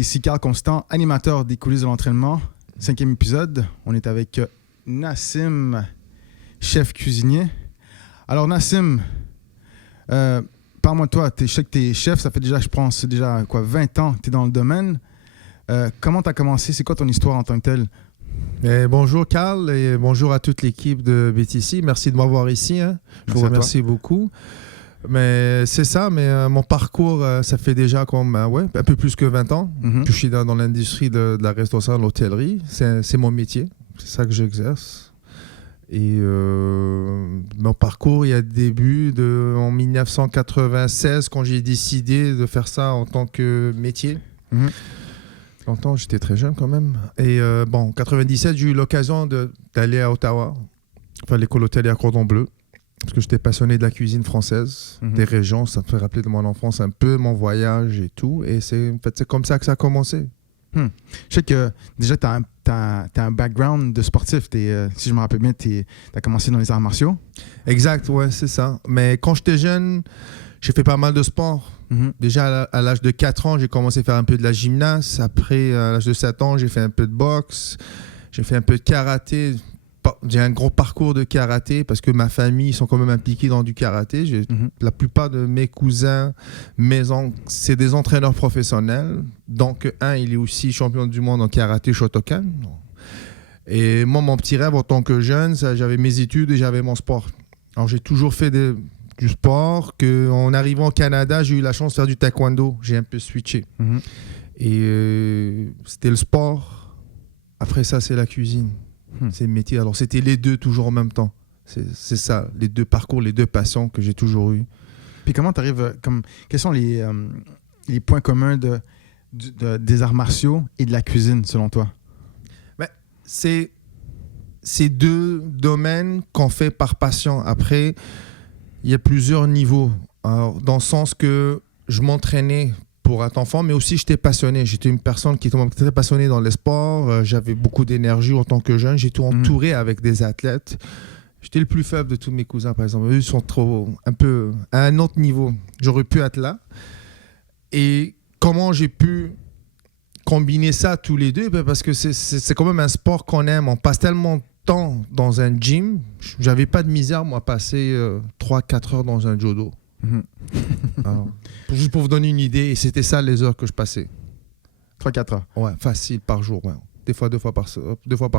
Ici Carl Constant, animateur des coulisses de l'entraînement. 5e épisode. On est avec Nassim, chef cuisinier. Alors Nassim, parle-moi de toi. Je sais que tu es chef, ça fait déjà, je pense, 20 ans que tu es dans le domaine. Comment tu as commencé? C'est quoi ton histoire en tant que telle? Bonjour Carl et bonjour à toute l'équipe de BTC. Merci de m'avoir ici. Je vous remercie beaucoup. Mais c'est ça, mon parcours, ça fait déjà un peu plus que 20 ans que je suis dans l'industrie de la restauration, de l'hôtellerie. C'est mon métier, c'est ça que j'exerce. Et mon parcours, il y a début en 1996, quand j'ai décidé de faire ça en tant que métier. Longtemps, j'étais très jeune quand même. Et en 97, j'ai eu l'occasion d'aller à Ottawa, faire l'école hôtelière Cordon Bleu. Parce que j'étais passionné de la cuisine française, des régions, ça me fait rappeler de mon enfance un peu, mon voyage et tout. Et c'est comme ça que ça a commencé. Je sais que déjà, tu as un background de sportif. Si je me rappelle bien, tu as commencé dans les arts martiaux. Exact, ouais, c'est ça. Mais quand j'étais jeune, j'ai fait pas mal de sport. Déjà, à l'âge de 4 ans, j'ai commencé à faire un peu de la gymnase. Après, à l'âge de 7 ans, j'ai fait un peu de boxe. J'ai fait un peu de karaté. J'ai un gros parcours de karaté parce que ma famille, ils sont quand même impliqués dans du karaté. La plupart de mes cousins, mes oncles, c'est des entraîneurs professionnels. Donc, il est aussi champion du monde en karaté Shotokan. Et moi, mon petit rêve en tant que jeune, j'avais mes études et j'avais mon sport. Alors, j'ai toujours fait du sport. En arrivant au Canada, j'ai eu la chance de faire du taekwondo. J'ai un peu switché. Et c'était le sport. Après ça, c'est la cuisine. C'est le métier. Alors, c'était les deux toujours en même temps. C'est ça, les deux parcours, les deux passions que j'ai toujours eues. Puis comment tu arrives... Quels sont les points communs des arts martiaux et de la cuisine, selon toi? C'est deux domaines qu'on fait par passion. Après, il y a plusieurs niveaux. Alors, dans le sens que je m'entraînais pour être enfant, mais aussi j'étais passionné. J'étais une personne qui était très passionnée dans les sports. J'avais beaucoup d'énergie en tant que jeune. J'étais entouré avec des athlètes. J'étais le plus faible de tous mes cousins, par exemple. Eux, ils sont un peu à un autre niveau. J'aurais pu être là. Et comment j'ai pu combiner ça tous les deux? Parce que c'est quand même un sport qu'on aime. On passe tellement de temps dans un gym. J'avais pas de misère, moi, à passer 3-4 heures dans un judo. Alors, juste pour vous donner une idée, et c'était ça les heures que je passais. 3-4 heures? Ouais, facile par jour. Ouais. Des fois, deux fois par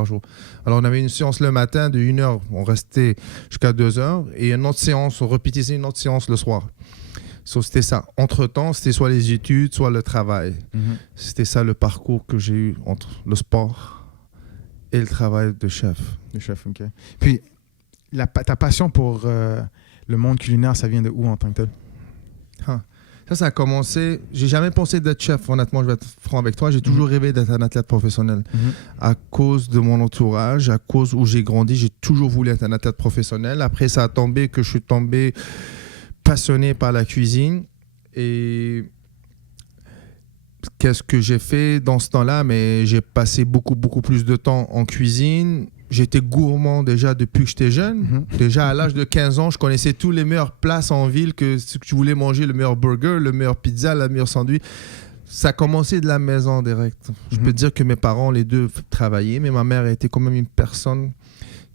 jour. Alors, on avait une séance le matin de 1 heure. On restait jusqu'à 2 heures. Et une autre séance, on répétissait une autre séance le soir. C'était ça. Entre-temps, c'était soit les études, soit le travail. C'était ça le parcours que j'ai eu entre le sport et le travail de chef. De chef, OK. Puis, ta passion pour le monde culinaire, ça vient de où en tant que tel? Ça a commencé... J'ai jamais pensé d'être chef, honnêtement, je vais être franc avec toi. J'ai toujours rêvé d'être un athlète professionnel. À cause de mon entourage, à cause où j'ai grandi, j'ai toujours voulu être un athlète professionnel. Après, ça a tombé que je suis tombé passionné par la cuisine. Et qu'est-ce que j'ai fait dans ce temps-là? Mais j'ai passé beaucoup plus de temps en cuisine. J'étais gourmand déjà depuis que j'étais jeune. Déjà à l'âge de 15 ans, je connaissais tous les meilleures places en ville que si tu voulais manger le meilleur burger, le meilleur pizza, le meilleur sandwich. Ça a commencé de la maison direct. Je peux te dire que mes parents, les deux, travaillaient, mais ma mère était quand même une personne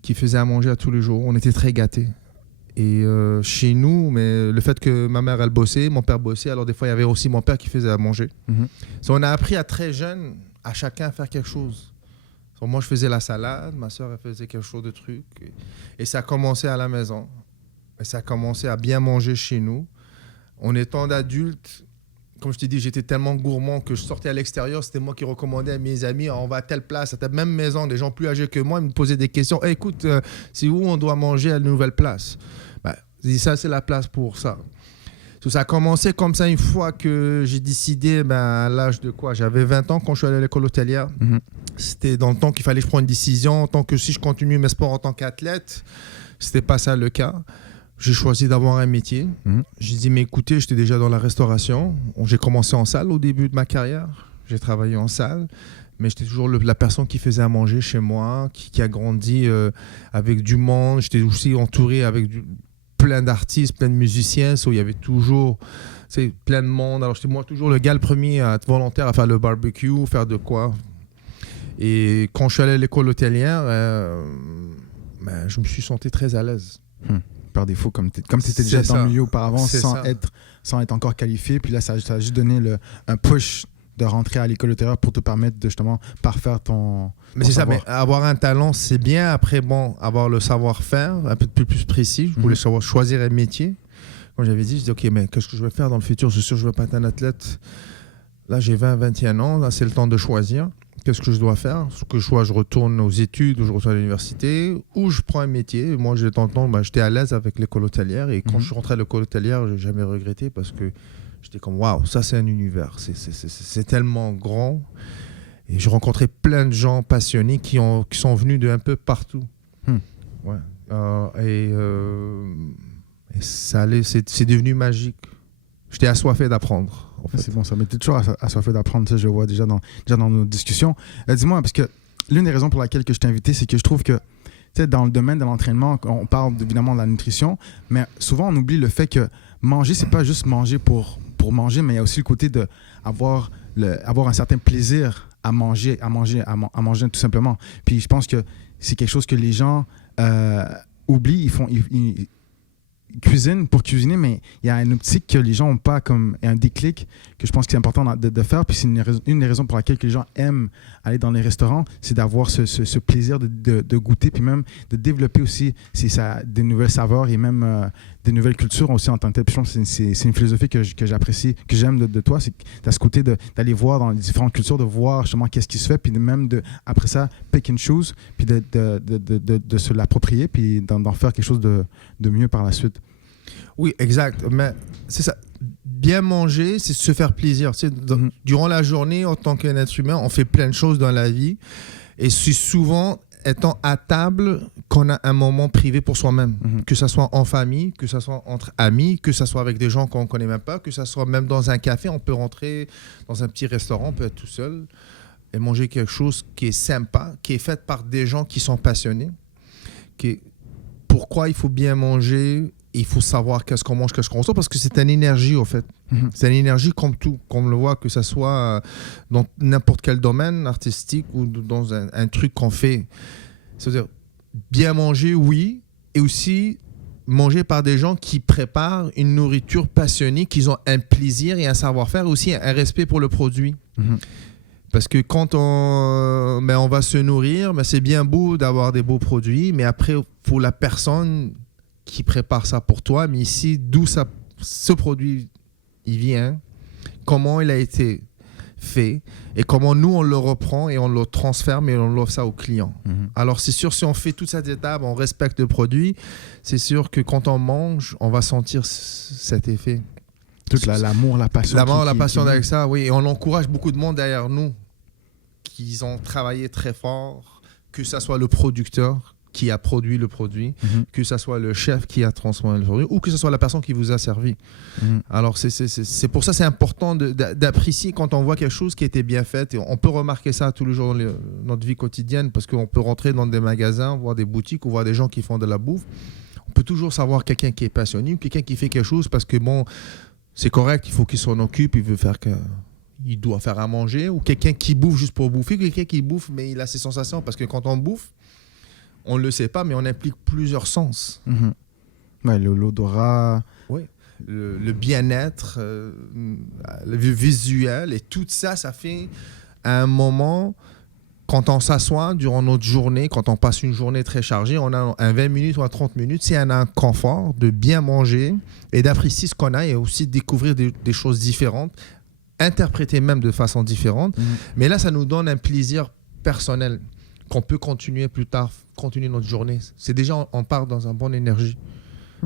qui faisait à manger à tous les jours. On était très gâtés. Et chez nous, mais le fait que ma mère, elle bossait, mon père bossait, alors des fois, il y avait aussi mon père qui faisait à manger. On a appris à très jeune à chacun à faire quelque chose. Moi, je faisais la salade, ma soeur, elle faisait quelque chose de truc. Et ça a commencé à la maison. Et ça a commencé à bien manger chez nous. En étant d'adulte, comme je t'ai dit, j'étais tellement gourmand que je sortais à l'extérieur. C'était moi qui recommandais à mes amis, on va à telle place, à telle même maison. Des gens plus âgés que moi, ils me posaient des questions. Hey, écoute, c'est où on doit manger à la nouvelle place? Je dis, ça, c'est la place pour ça. Ça a commencé comme ça une fois que j'ai décidé, à l'âge de quoi? J'avais 20 ans quand je suis allé à l'école hôtelière. C'était dans le temps qu'il fallait que je prenne une décision. En tant que si je continue mes sports en tant qu'athlète, c'était pas ça le cas. J'ai choisi d'avoir un métier. J'ai dit, mais écoutez, j'étais déjà dans la restauration. J'ai commencé en salle au début de ma carrière. J'ai travaillé en salle. Mais j'étais toujours la personne qui faisait à manger chez moi, qui a grandi avec du monde. J'étais aussi entouré avec plein d'artistes, plein de musiciens. Il y avait toujours c'est plein de monde. Alors, j'étais moi toujours le gars le premier à être volontaire à faire le barbecue, faire de quoi. Et quand je suis allé à l'école hôtelière, je me suis senti très à l'aise. Par défaut, comme tu étais déjà dans le milieu auparavant, sans être encore qualifié. Puis là, ça a juste donné un push de rentrer à l'école hôtelière pour te permettre de justement parfaire ton Mais c'est savoir. Ça, mais avoir un talent, c'est bien. Après, avoir le savoir-faire, un peu plus précis. Je voulais savoir choisir un métier. Quand j'avais dit, je dis, OK, mais qu'est-ce que je vais faire dans le futur? C'est sûr, je ne vais pas être un athlète. Là, j'ai 21 ans. Là, c'est le temps de choisir. Qu'est-ce que je dois faire? Que je retourne aux études, ou je retourne à l'université, ou je prends un métier. Moi, j'étais à l'aise avec l'école hôtelière. Et quand je suis rentré à l'école hôtelière, je n'ai jamais regretté parce que j'étais comme, waouh, ça, c'est un univers. C'est tellement grand. Et j'ai rencontré plein de gens passionnés qui sont venus d'un peu partout. Ouais. Et ça allait, c'est devenu magique. J'étais assoiffé d'apprendre. En fait. C'est bon, ça m'était toujours assoiffé d'apprendre, ça je le vois déjà dans nos discussions. Dis-moi, parce que l'une des raisons pour laquelle je t'ai invité, c'est que je trouve que dans le domaine de l'entraînement, on parle évidemment de la nutrition, mais souvent on oublie le fait que manger, c'est pas juste manger pour manger, mais il y a aussi le côté d'avoir un certain plaisir à manger tout simplement. Puis je pense que c'est quelque chose que les gens oublient. Ils cuisinent pour cuisiner, mais il y a une optique que les gens n'ont pas, comme un déclic que je pense que c'est important de faire. Puis c'est une des raisons pour laquelle les gens aiment aller dans les restaurants, c'est d'avoir ce plaisir de goûter, puis même de développer aussi des nouvelles saveurs et même des nouvelles cultures aussi en tant que tel. Puis je pense que c'est une philosophie que j'apprécie, que j'aime de toi, c'est que tu as ce côté d'aller voir dans les différentes cultures, de voir justement qu'est-ce qui se fait, puis même après ça, pick and choose, puis de se l'approprier, puis d'en faire quelque chose de mieux par la suite. Oui, exact. Mais c'est ça. Bien manger, c'est se faire plaisir. Tu sais, durant la journée, en tant qu'un être humain, on fait plein de choses dans la vie. Et c'est souvent étant à table qu'on a un moment privé pour soi-même. Que ce soit en famille, que ce soit entre amis, que ce soit avec des gens qu'on ne connaît même pas, que ce soit même dans un café. On peut rentrer dans un petit restaurant, on peut être tout seul et manger quelque chose qui est sympa, qui est fait par des gens qui sont passionnés. Pourquoi il faut bien manger? Il faut savoir qu'est-ce qu'on mange, qu'est-ce qu'on consomme, parce que c'est une énergie, au fait. C'est une énergie comme tout, comme on le voit, que ce soit dans n'importe quel domaine artistique ou dans un truc qu'on fait. C'est-à-dire, bien manger, oui, et aussi manger par des gens qui préparent une nourriture passionnée, qui ont un plaisir et un savoir-faire, aussi un respect pour le produit. Parce que quand on va se nourrir, c'est bien beau d'avoir des beaux produits, mais après, pour la personne qui prépare ça pour toi, mais ici, d'où ce produit il vient, comment il a été fait et comment nous, on le reprend et on le transforme et on offre ça au client. Alors, c'est sûr, si on fait toute cette étape, on respecte le produit, c'est sûr que quand on mange, on va sentir cet effet. Tout l'amour, la passion. L'amour, la passion avec ça, oui. Et on encourage beaucoup de monde derrière nous qui ont travaillé très fort, que ce soit le producteur qui a produit le produit, que ce soit le chef qui a transformé le produit, ou que ce soit la personne qui vous a servi. Alors, c'est pour ça c'est important d'apprécier quand on voit quelque chose qui a été bien fait. Et on peut remarquer ça tous les jours dans notre vie quotidienne, parce qu'on peut rentrer dans des magasins, voir des boutiques, ou voir des gens qui font de la bouffe. On peut toujours savoir quelqu'un qui est passionné, ou quelqu'un qui fait quelque chose parce que, c'est correct, il faut qu'il s'en occupe, il doit faire à manger, ou quelqu'un qui bouffe juste pour bouffer, quelqu'un qui bouffe, mais il a ses sensations, parce que quand on bouffe, on ne le sait pas, mais on implique plusieurs sens. Ouais, l'odorat. Oui, le bien-être, le visuel, et tout ça, ça fait un moment, quand on s'assoit durant notre journée, quand on passe une journée très chargée, on a un 20 minutes ou un 30 minutes, c'est un confort de bien manger et d'apprécier ce qu'on a et aussi de découvrir des choses différentes, interpréter même de façon différente. Mais là, ça nous donne un plaisir personnel qu'on peut continuer plus tard, continuer notre journée. C'est déjà, on part dans une bonne énergie.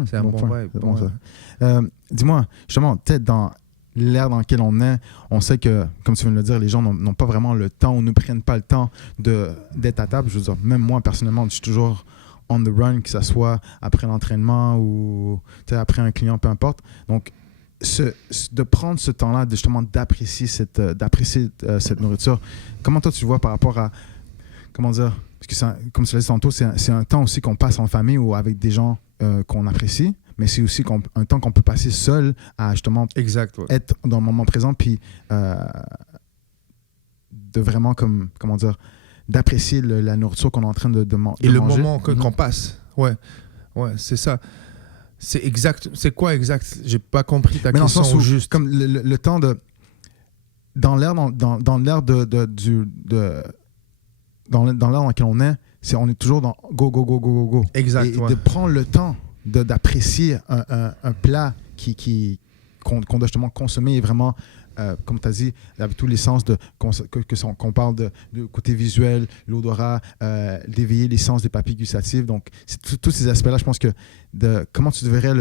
C'est un bon vibe. Bon ça. Dis-moi, justement, peut-être dans l'ère dans laquelle on est, on sait que, comme tu viens de le dire, les gens n'ont pas vraiment le temps ou ne prennent pas le temps d'être à table. Je veux dire, même moi, personnellement, je suis toujours on the run, que ce soit après l'entraînement ou après un client, peu importe. Donc, de prendre ce temps-là, justement, d'apprécier cette nourriture, comment toi, tu le vois par rapport à... Comment dire? Parce que, comme tu l'as dit tantôt, c'est un temps aussi qu'on passe en famille ou avec des gens qu'on apprécie. mais c'est aussi un temps qu'on peut passer seul à justement être dans le moment présent, puis de vraiment, comment dire, d'apprécier la nourriture qu'on est en train de manger. Et le moment qu'on passe, ouais, c'est ça. C'est exact. C'est quoi exact? J'ai pas compris ta question. Dans le sens où, juste. Comme le temps dans l'ère dans l'ère dans l'ère dans laquelle on est toujours dans go. Exact. Et de prendre le temps d'apprécier un plat qu'on doit justement consommer et vraiment, comme tu as dit, avec tous les sens qu'on parle de côté visuel, l'odorat, d'éveiller les sens des papilles gustatives. Donc, c'est tous ces aspects-là, je pense que comment tu verrais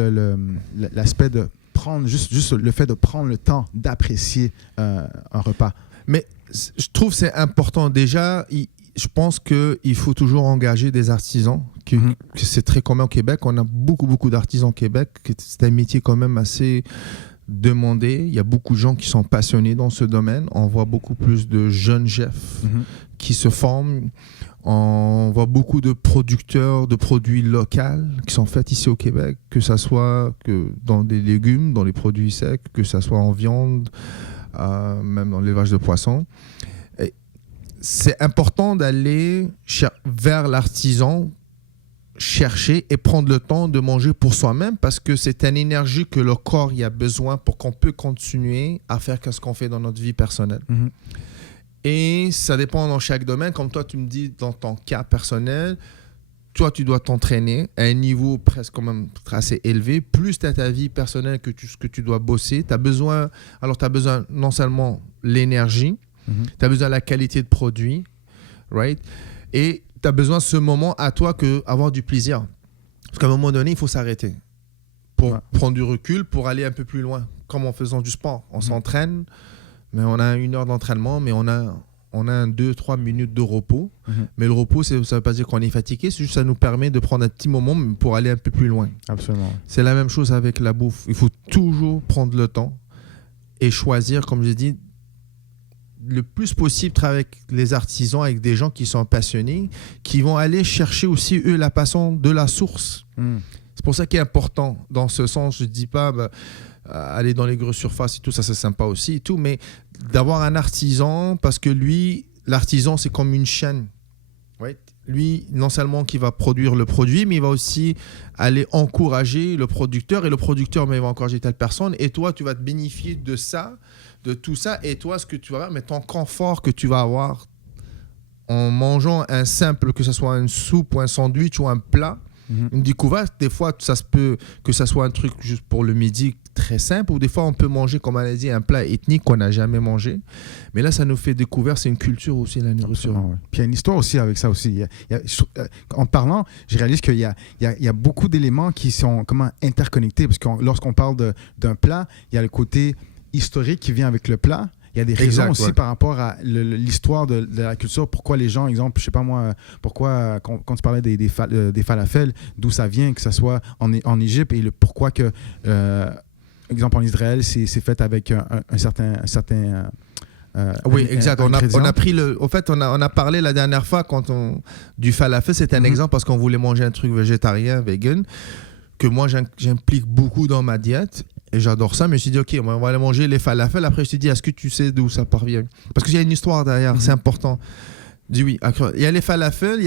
l'aspect de prendre, juste le fait de prendre le temps d'apprécier un repas. Mais je trouve que c'est important. Déjà, je pense qu'il faut toujours engager des artisans. Que c'est très commun au Québec. On a beaucoup d'artisans au Québec. C'est un métier quand même assez demandé. Il y a beaucoup de gens qui sont passionnés dans ce domaine. On voit beaucoup plus de jeunes chefs qui se forment. On voit beaucoup de producteurs de produits locaux qui sont faits ici au Québec, que ce soit dans des légumes, dans les produits secs, que ce soit en viande, même dans l'élevage de poissons. Et c'est important d'aller vers l'artisan, chercher et prendre le temps de manger pour soi-même, parce que c'est une énergie que le corps y a besoin pour qu'on peut continuer à faire ce qu'on fait dans notre vie personnelle. Et ça dépend dans chaque domaine. Comme toi, tu me dis, dans ton cas personnel, toi, tu dois t'entraîner à un niveau presque quand même assez élevé. Plus tu as ta vie personnelle que tu dois bosser. Tu as besoin non seulement l'énergie, tu as besoin de la qualité de produit, right? Et tu as besoin de ce moment à toi avoir du plaisir. Parce qu'à un moment donné, il faut s'arrêter pour prendre du recul, pour aller un peu plus loin. Comme en faisant du sport. On s'entraîne, mais on a 1 heure d'entraînement, mais on a 2-3 minutes de repos. Mais le repos, ça ne veut pas dire qu'on est fatigué, c'est juste que ça nous permet de prendre un petit moment pour aller un peu plus loin. Absolument. C'est la même chose avec la bouffe. Il faut toujours prendre le temps et choisir, comme j'ai dit, le plus possible travailler avec les artisans, avec des gens qui sont passionnés, qui vont aller chercher aussi, eux, la passion de la source. C'est pour ça qu'il est important. Dans ce sens, je ne dis pas aller dans les grosses surfaces et tout, ça c'est sympa aussi et tout, mais d'avoir un artisan, parce que lui, l'artisan, c'est comme une chaîne. Right? Lui, non seulement qui va produire le produit, mais il va aussi aller encourager le producteur, et le producteur, mais il va encourager telle personne, et toi, tu vas te bénéficier de ça, de tout ça, et toi, ce que tu vas avoir, mais ton confort que tu vas avoir en mangeant un simple, que ce soit une soupe ou un sandwich ou un plat, une découverte, des fois, ça se peut que ça soit un truc juste pour le midi très simple, ou des fois, on peut manger, comme on a dit, un plat ethnique qu'on n'a jamais mangé. Mais là, ça nous fait découvrir, c'est une culture aussi, la nourriture. Ouais. Puis il y a une histoire aussi avec ça aussi. En parlant, je réalise qu'il y a beaucoup d'éléments qui sont interconnectés, parce que lorsqu'on parle d'un plat, il y a le côté historique qui vient avec le plat. Il y a des raisons aussi par rapport à l'histoire de la culture. Pourquoi les gens, exemple, je sais pas moi, pourquoi quand tu parlais des falafels, d'où ça vient, que ça soit en Égypte, et pourquoi que, exemple en Israël, c'est fait avec un certain oui, exact. On a pris au fait, on a parlé la dernière fois du falafel. C'était un exemple parce qu'on voulait manger un truc végétarien, vegan, que moi j'implique beaucoup dans ma diète. Et j'adore ça, mais je me suis dit, OK, on va aller manger les falafels. Après, je te dis, est-ce que tu sais d'où ça parvient? Parce qu'il y a une histoire derrière, c'est important. Je dis oui. Il y a les falafels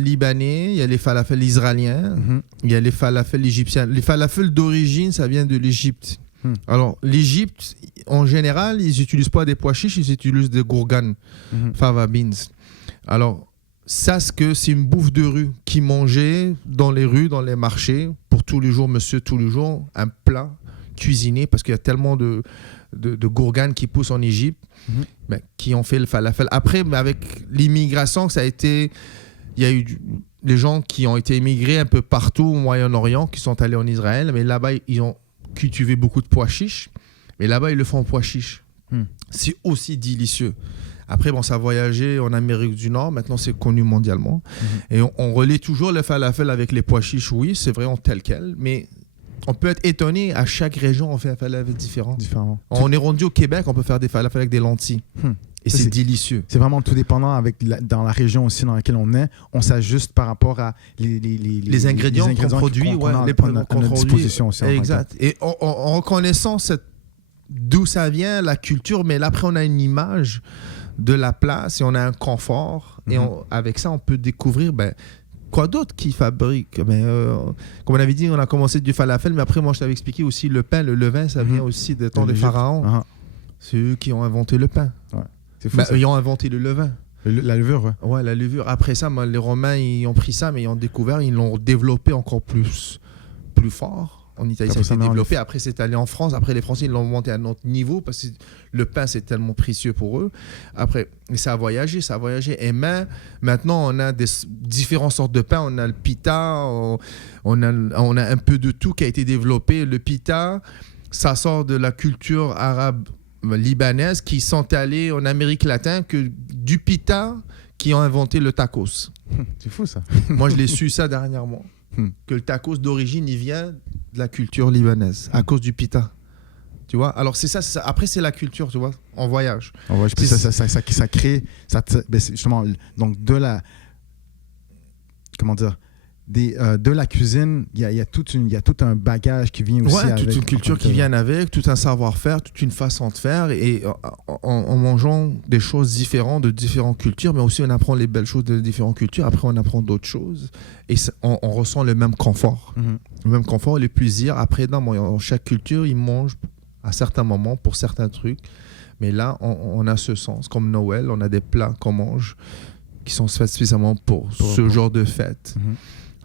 libanais, il y a les falafels israéliens, il y a les falafels égyptiens. Les falafels d'origine, ça vient de l'Égypte. Alors, l'Égypte, en général, ils n'utilisent pas des pois chiches, ils utilisent des gourganes, fava beans. Alors, c'est une bouffe de rue qui mangeait dans les rues, dans les marchés, pour tous les jours, monsieur, tous les jours, un plat cuisiné, parce qu'il y a tellement de gourganes qui poussent en Égypte, qui ont fait le falafel. Après, avec l'immigration, il y a eu des gens qui ont été immigrés un peu partout au Moyen-Orient, qui sont allés en Israël, mais là-bas, ils ont cultivé beaucoup de pois chiches, mais là-bas, ils le font en pois chiches. C'est aussi délicieux. Après, ça a voyagé en Amérique du Nord. Maintenant, c'est connu mondialement. Et on relaie toujours le falafel avec les pois chiches. Oui, c'est vrai, tel quel, mais on peut être étonné, à chaque région, on fait un falafel différent. On est rendu au Québec, on peut faire des falafels avec des lentilles. Et c'est délicieux. C'est vraiment tout dépendant dans la région aussi dans laquelle on est. On s'ajuste par rapport à les ingrédients qu'on produit, qu'on a à notre disposition aussi. Exact. Et en reconnaissant d'où ça vient, la culture, mais là, après, on a une image de la place et on a un confort. Et avec ça, on peut découvrir... quoi d'autre qui fabrique? Comme on avait dit, on a commencé du falafel, mais après, moi, je t'avais expliqué aussi le pain, le levain, ça vient aussi des temps des pharaons. C'est eux qui ont inventé le pain. Ouais. C'est fou, ils ont inventé le levain. La levure, ouais. Ouais, la levure. Après ça, les Romains, ils ont pris ça, mais ils ont découvert, ils l'ont développé encore plus fort. En Italie, ça a été développé. Après, c'est allé en France. Après, les Français, ils l'ont monté à un autre niveau parce que le pain, c'est tellement précieux pour eux. Après, ça a voyagé. Et maintenant, on a différentes sortes de pain. On a le pita, on a un peu de tout qui a été développé. Le pita, ça sort de la culture arabe libanaise qui sont allés en Amérique latine que du pita qui ont inventé le tacos. C'est fou, ça. Moi, je l'ai su ça dernièrement. Que le tacos d'origine, il vient de la culture libanaise, à cause du pita. Tu vois? Alors, c'est ça. Après, c'est la culture, tu vois, en voyage. En voyage, ça crée... justement, donc, de la... Comment dire? De la cuisine, il y a tout un bagage qui vient aussi avec. Toute une culture qui vient avec, tout un savoir-faire, toute une façon de faire. Et en mangeant des choses différentes de différentes cultures, mais aussi on apprend les belles choses de différentes cultures. Après, on apprend d'autres choses. Et on ressent le même confort. Le même confort, le plaisir. Après, dans chaque culture, ils mangent à certains moments pour certains trucs. Mais là, on a ce sens. Comme Noël, on a des plats qu'on mange qui sont faits spécialement pour ce genre de fête.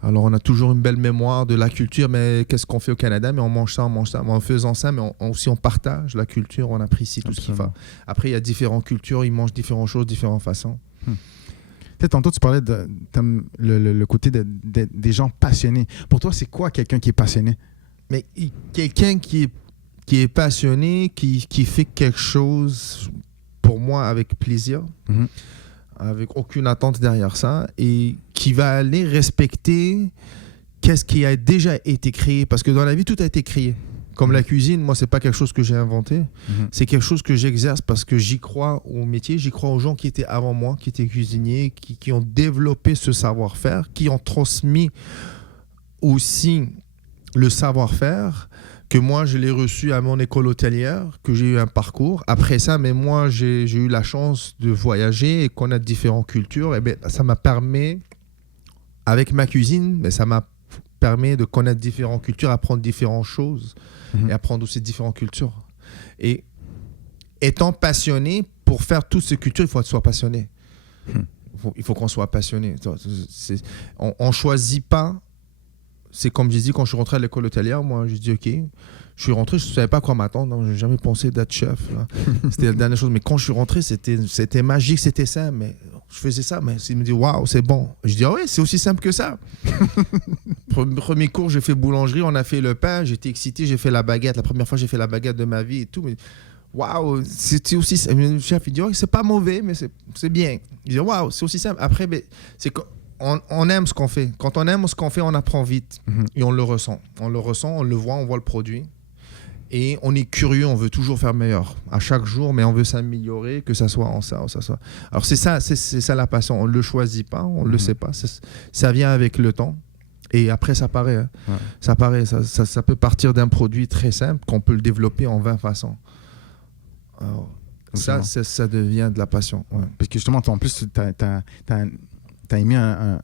Alors, on a toujours une belle mémoire de la culture, mais qu'est-ce qu'on fait au Canada? Mais on mange ça. Mais en faisant ça, mais aussi on partage la culture, on apprécie tout ce qu'il fait. Après, il y a différentes cultures, ils mangent différentes choses, différentes façons. Tantôt, tu parlais de le côté des gens passionnés. Pour toi, c'est quoi quelqu'un qui est passionné? Mais quelqu'un qui est passionné, qui fait quelque chose, pour moi, avec plaisir, avec aucune attente derrière ça, et qui va aller respecter qu'est-ce qui a déjà été créé. Parce que dans la vie, tout a été créé. Comme la cuisine, moi, c'est pas quelque chose que j'ai inventé. C'est quelque chose que j'exerce parce que j'y crois au métier, j'y crois aux gens qui étaient avant moi, qui étaient cuisiniers, qui ont développé ce savoir-faire, qui ont transmis aussi le savoir-faire, que moi, je l'ai reçu à mon école hôtelière, que j'ai eu un parcours. Après ça, mais moi, j'ai eu la chance de voyager et connaître différentes cultures. Et bien, ça m'a permis, avec ma cuisine, mais ça m'a permis de connaître différentes cultures, apprendre différentes choses et apprendre aussi différentes cultures. Et étant passionné, pour faire toutes ces cultures, il faut être soit passionné. Il faut qu'on soit passionné. On ne choisit pas. C'est comme j'ai dit, quand je suis rentré à l'école hôtelière, moi, j'ai dit, OK, je suis rentré, je ne savais pas quoi m'attendre. Je n'ai jamais pensé d'être chef. C'était la dernière chose. Mais quand je suis rentré, c'était magique, c'était simple. Mais je faisais ça, mais il me dit, waouh, c'est bon. Je dis, ah ouais, c'est aussi simple que ça. Premier cours, j'ai fait boulangerie, on a fait le pain, j'étais excité, j'ai fait la baguette. La première fois, j'ai fait la baguette de ma vie et tout. Mais waouh, c'était aussi simple. Le chef, il dit, oh, c'est pas mauvais, mais c'est bien. Il dit, waouh, c'est aussi simple. Après, ben, c'est on aime ce qu'on fait. Quand on aime ce qu'on fait, on apprend vite. Et on le ressent. On le ressent, on le voit, on voit le produit. Et on est curieux, on veut toujours faire meilleur. À chaque jour, mais on veut s'améliorer, que ça soit en ça ou ça soit. Alors c'est ça la passion. On ne le choisit pas, on ne le sait pas. Ça vient avec le temps. Et après, ça paraît. Hein. Ouais. Ça paraît. Ça peut partir d'un produit très simple qu'on peut le développer en 20 façons. Alors, ça devient de la passion. Ouais. Parce que justement, en plus, tu as émis un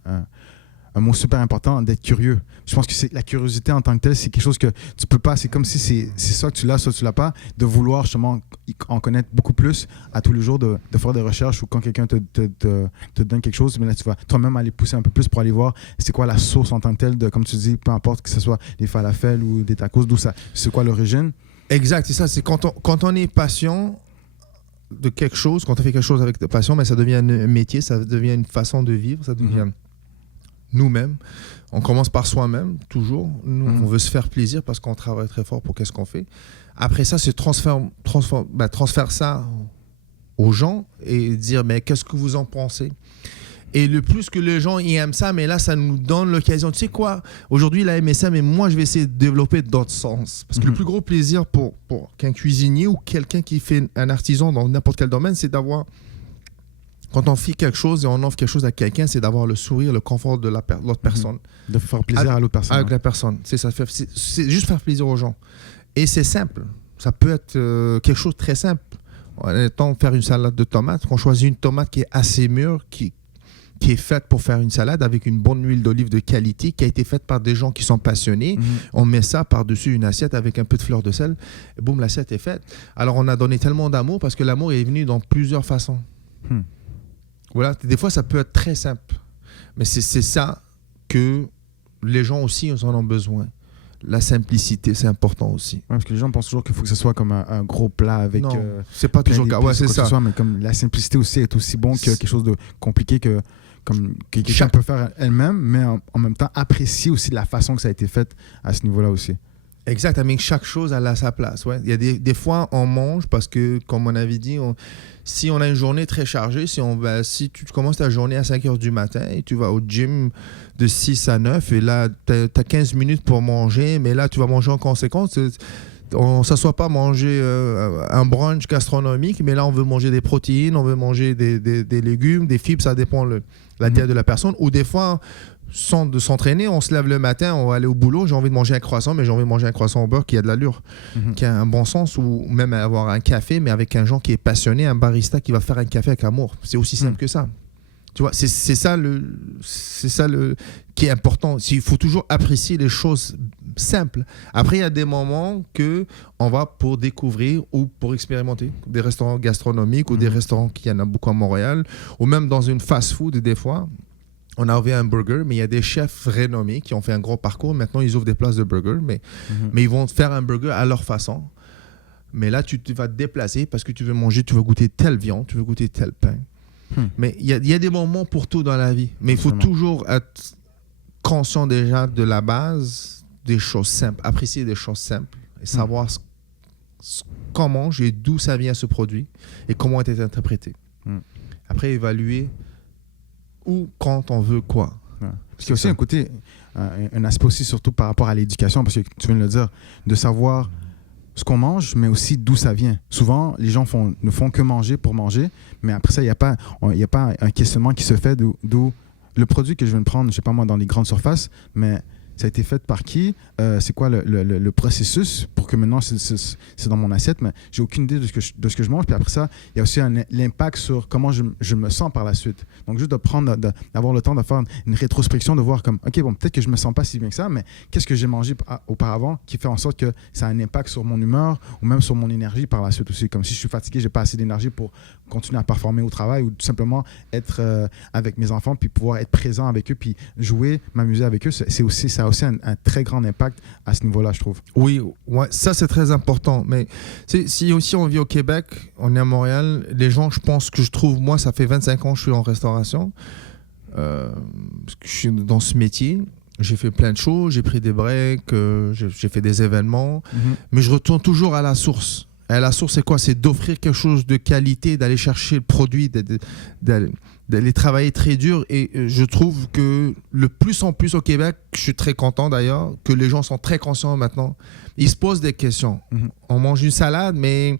mot super important, d'être curieux. Je pense que c'est la curiosité en tant que telle, c'est quelque chose que tu peux pas, c'est comme si c'est soit tu l'as, soit tu l'as pas, de vouloir justement en connaître beaucoup plus à tous les jours, de faire des recherches ou quand quelqu'un te donne quelque chose, mais là tu vas toi-même aller pousser un peu plus pour aller voir c'est quoi la source en tant que telle, comme tu dis, peu importe que ce soit des falafels ou des tacos, c'est quoi l'origine. Exact, c'est ça, c'est quand on est patient de quelque chose, quand on fait quelque chose avec passion, mais ça devient un métier, ça devient une façon de vivre, ça devient nous-mêmes. On commence par soi-même, toujours. Nous, on veut se faire plaisir parce qu'on travaille très fort pour qu'est-ce qu'on fait. Après ça, c'est transférer ça aux gens et dire, mais qu'est-ce que vous en pensez? Et le plus que les gens ils aiment ça, mais là, ça nous donne l'occasion. Tu sais quoi? Aujourd'hui, il a aimé ça, mais moi, je vais essayer de développer d'autres sens. Parce que le plus gros plaisir pour qu'un cuisinier ou quelqu'un qui fait un artisan dans n'importe quel domaine, c'est d'avoir... Quand on fait quelque chose et on offre quelque chose à quelqu'un, c'est d'avoir le sourire, le confort de l'autre personne. De faire plaisir à l'autre personne. Avec la personne. C'est juste faire plaisir aux gens. Et c'est simple. Ça peut être quelque chose de très simple. Honnêtement, faire une salade de tomates, on choisit une tomate qui est assez mûre, qui est faite pour faire une salade avec une bonne huile d'olive de qualité, qui a été faite par des gens qui sont passionnés. On met ça par-dessus une assiette avec un peu de fleur de sel. Et boum, l'assiette est faite. Alors, on a donné tellement d'amour parce que l'amour est venu dans plusieurs façons. Voilà, des fois, ça peut être très simple. Mais c'est ça que les gens aussi en ont besoin. La simplicité, c'est important aussi. Ouais, parce que les gens pensent toujours qu'il faut que ce soit comme un gros plat avec... Non, c'est pas toujours le cas. Ouais, c'est ça. Mais comme la simplicité aussi est aussi bon que quelque chose de compliqué que quelqu'un peut faire elle-même, mais en même temps apprécier aussi la façon que ça a été fait à ce niveau-là aussi. Exact, mais chaque chose elle a sa place. Ouais. Il y a des fois, on mange parce que, comme on avait dit, si on a une journée très chargée, si tu commences ta journée à 5 h du matin et tu vas au gym de 6 à 9 et là, tu as 15 minutes pour manger, mais là, tu vas manger en conséquence. On ne s'assoit pas manger un brunch gastronomique, mais là, on veut manger des protéines, on veut manger des légumes, des fibres, ça dépend la diète de la personne. Ou des fois... sans de s'entraîner, on se lève le matin, on va aller au boulot, j'ai envie de manger un croissant, mais j'ai envie de manger un croissant au beurre qui a de l'allure, qui a un bon sens, ou même avoir un café, mais avec un gens qui est passionné, un barista qui va faire un café avec amour. C'est aussi simple que ça. Tu vois, c'est ça qui est important. Il faut toujours apprécier les choses simples. Après, il y a des moments que on va pour découvrir ou pour expérimenter des restaurants gastronomiques ou des restaurants qui en a beaucoup à Montréal, ou même dans une fast-food des fois. On a ouvert un burger, mais il y a des chefs renommés qui ont fait un gros parcours. Maintenant, ils ouvrent des places de burger, mais ils vont faire un burger à leur façon. Mais là, tu vas te déplacer parce que tu veux manger, tu veux goûter telle viande, tu veux goûter tel pain. Mais il y a des moments pour tout dans la vie. Mais il faut toujours être conscient déjà de la base des choses simples, apprécier des choses simples et savoir comment et d'où ça vient ce produit et comment il est interprété. Après, évaluer ou quand on veut quoi. Ouais. Parce qu'il y a aussi un côté, un aspect aussi surtout par rapport à l'éducation, parce que tu viens de le dire, de savoir ce qu'on mange, mais aussi d'où ça vient. Souvent, les gens ne font que manger pour manger, mais après ça, il n'y a pas un questionnement qui se fait d'où le produit que je viens de prendre, je ne sais pas moi, dans les grandes surfaces, mais ça a été fait par qui? C'est quoi le processus pour que maintenant c'est dans mon assiette? Mais j'ai aucune idée de ce que je mange. Puis après ça, il y a aussi l'impact sur comment je me sens par la suite. Donc juste d'avoir le temps de faire une rétrospection, de voir comme, OK, bon, peut-être que je me sens pas si bien que ça, mais qu'est-ce que j'ai mangé auparavant qui fait en sorte que ça a un impact sur mon humeur ou même sur mon énergie par la suite aussi. Comme si je suis fatigué, j'ai pas assez d'énergie pour continuer à performer au travail ou tout simplement être avec mes enfants puis pouvoir être présent avec eux puis jouer, m'amuser avec eux. Ça a aussi un très grand impact à ce niveau-là, je trouve. Oui, ouais, ça c'est très important. Mais si aussi on vit au Québec, on est à Montréal, les gens, je pense que je trouve, moi, ça fait 25 ans que je suis en restauration, parce que je suis dans ce métier. J'ai fait plein de choses, j'ai pris des breaks, j'ai fait des événements, mais je retourne toujours à la source. Et la source, c'est quoi? C'est d'offrir quelque chose de qualité, d'aller chercher le produit, d'aller travailler très dur. Et je trouve que le plus en plus au Québec, je suis très content d'ailleurs, que les gens sont très conscients maintenant. Ils se posent des questions. On mange une salade, mais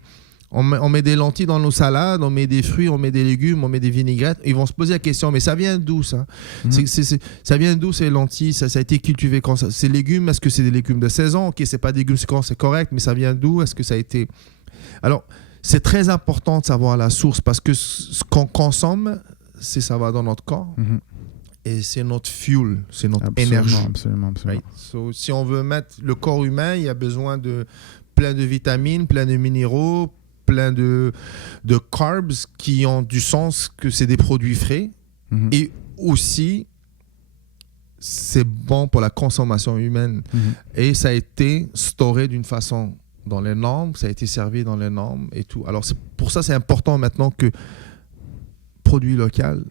on met des lentilles dans nos salades, on met des fruits, on met des légumes, on met des vinaigrettes. Ils vont se poser la question, mais ça vient d'où ça? Ça vient d'où ces lentilles? Ça a été cultivé quand ça? Ces légumes, est-ce que c'est des légumes de saison? Ok, c'est pas des légumes, c'est correct, mais ça vient d'où? Est-ce que ça a été... Alors, c'est très important de savoir la source parce que ce qu'on consomme, ça va dans notre corps et c'est notre fuel, c'est notre énergie. Absolument. Right? So, si on veut mettre le corps humain, il y a besoin de plein de vitamines, plein de minéraux, plein de carbs qui ont du sens que c'est des produits frais et aussi c'est bon pour la consommation humaine et ça a été storé d'une façon dans les normes, ça a été servi dans les normes et tout. Alors, pour ça, c'est important maintenant que produit local,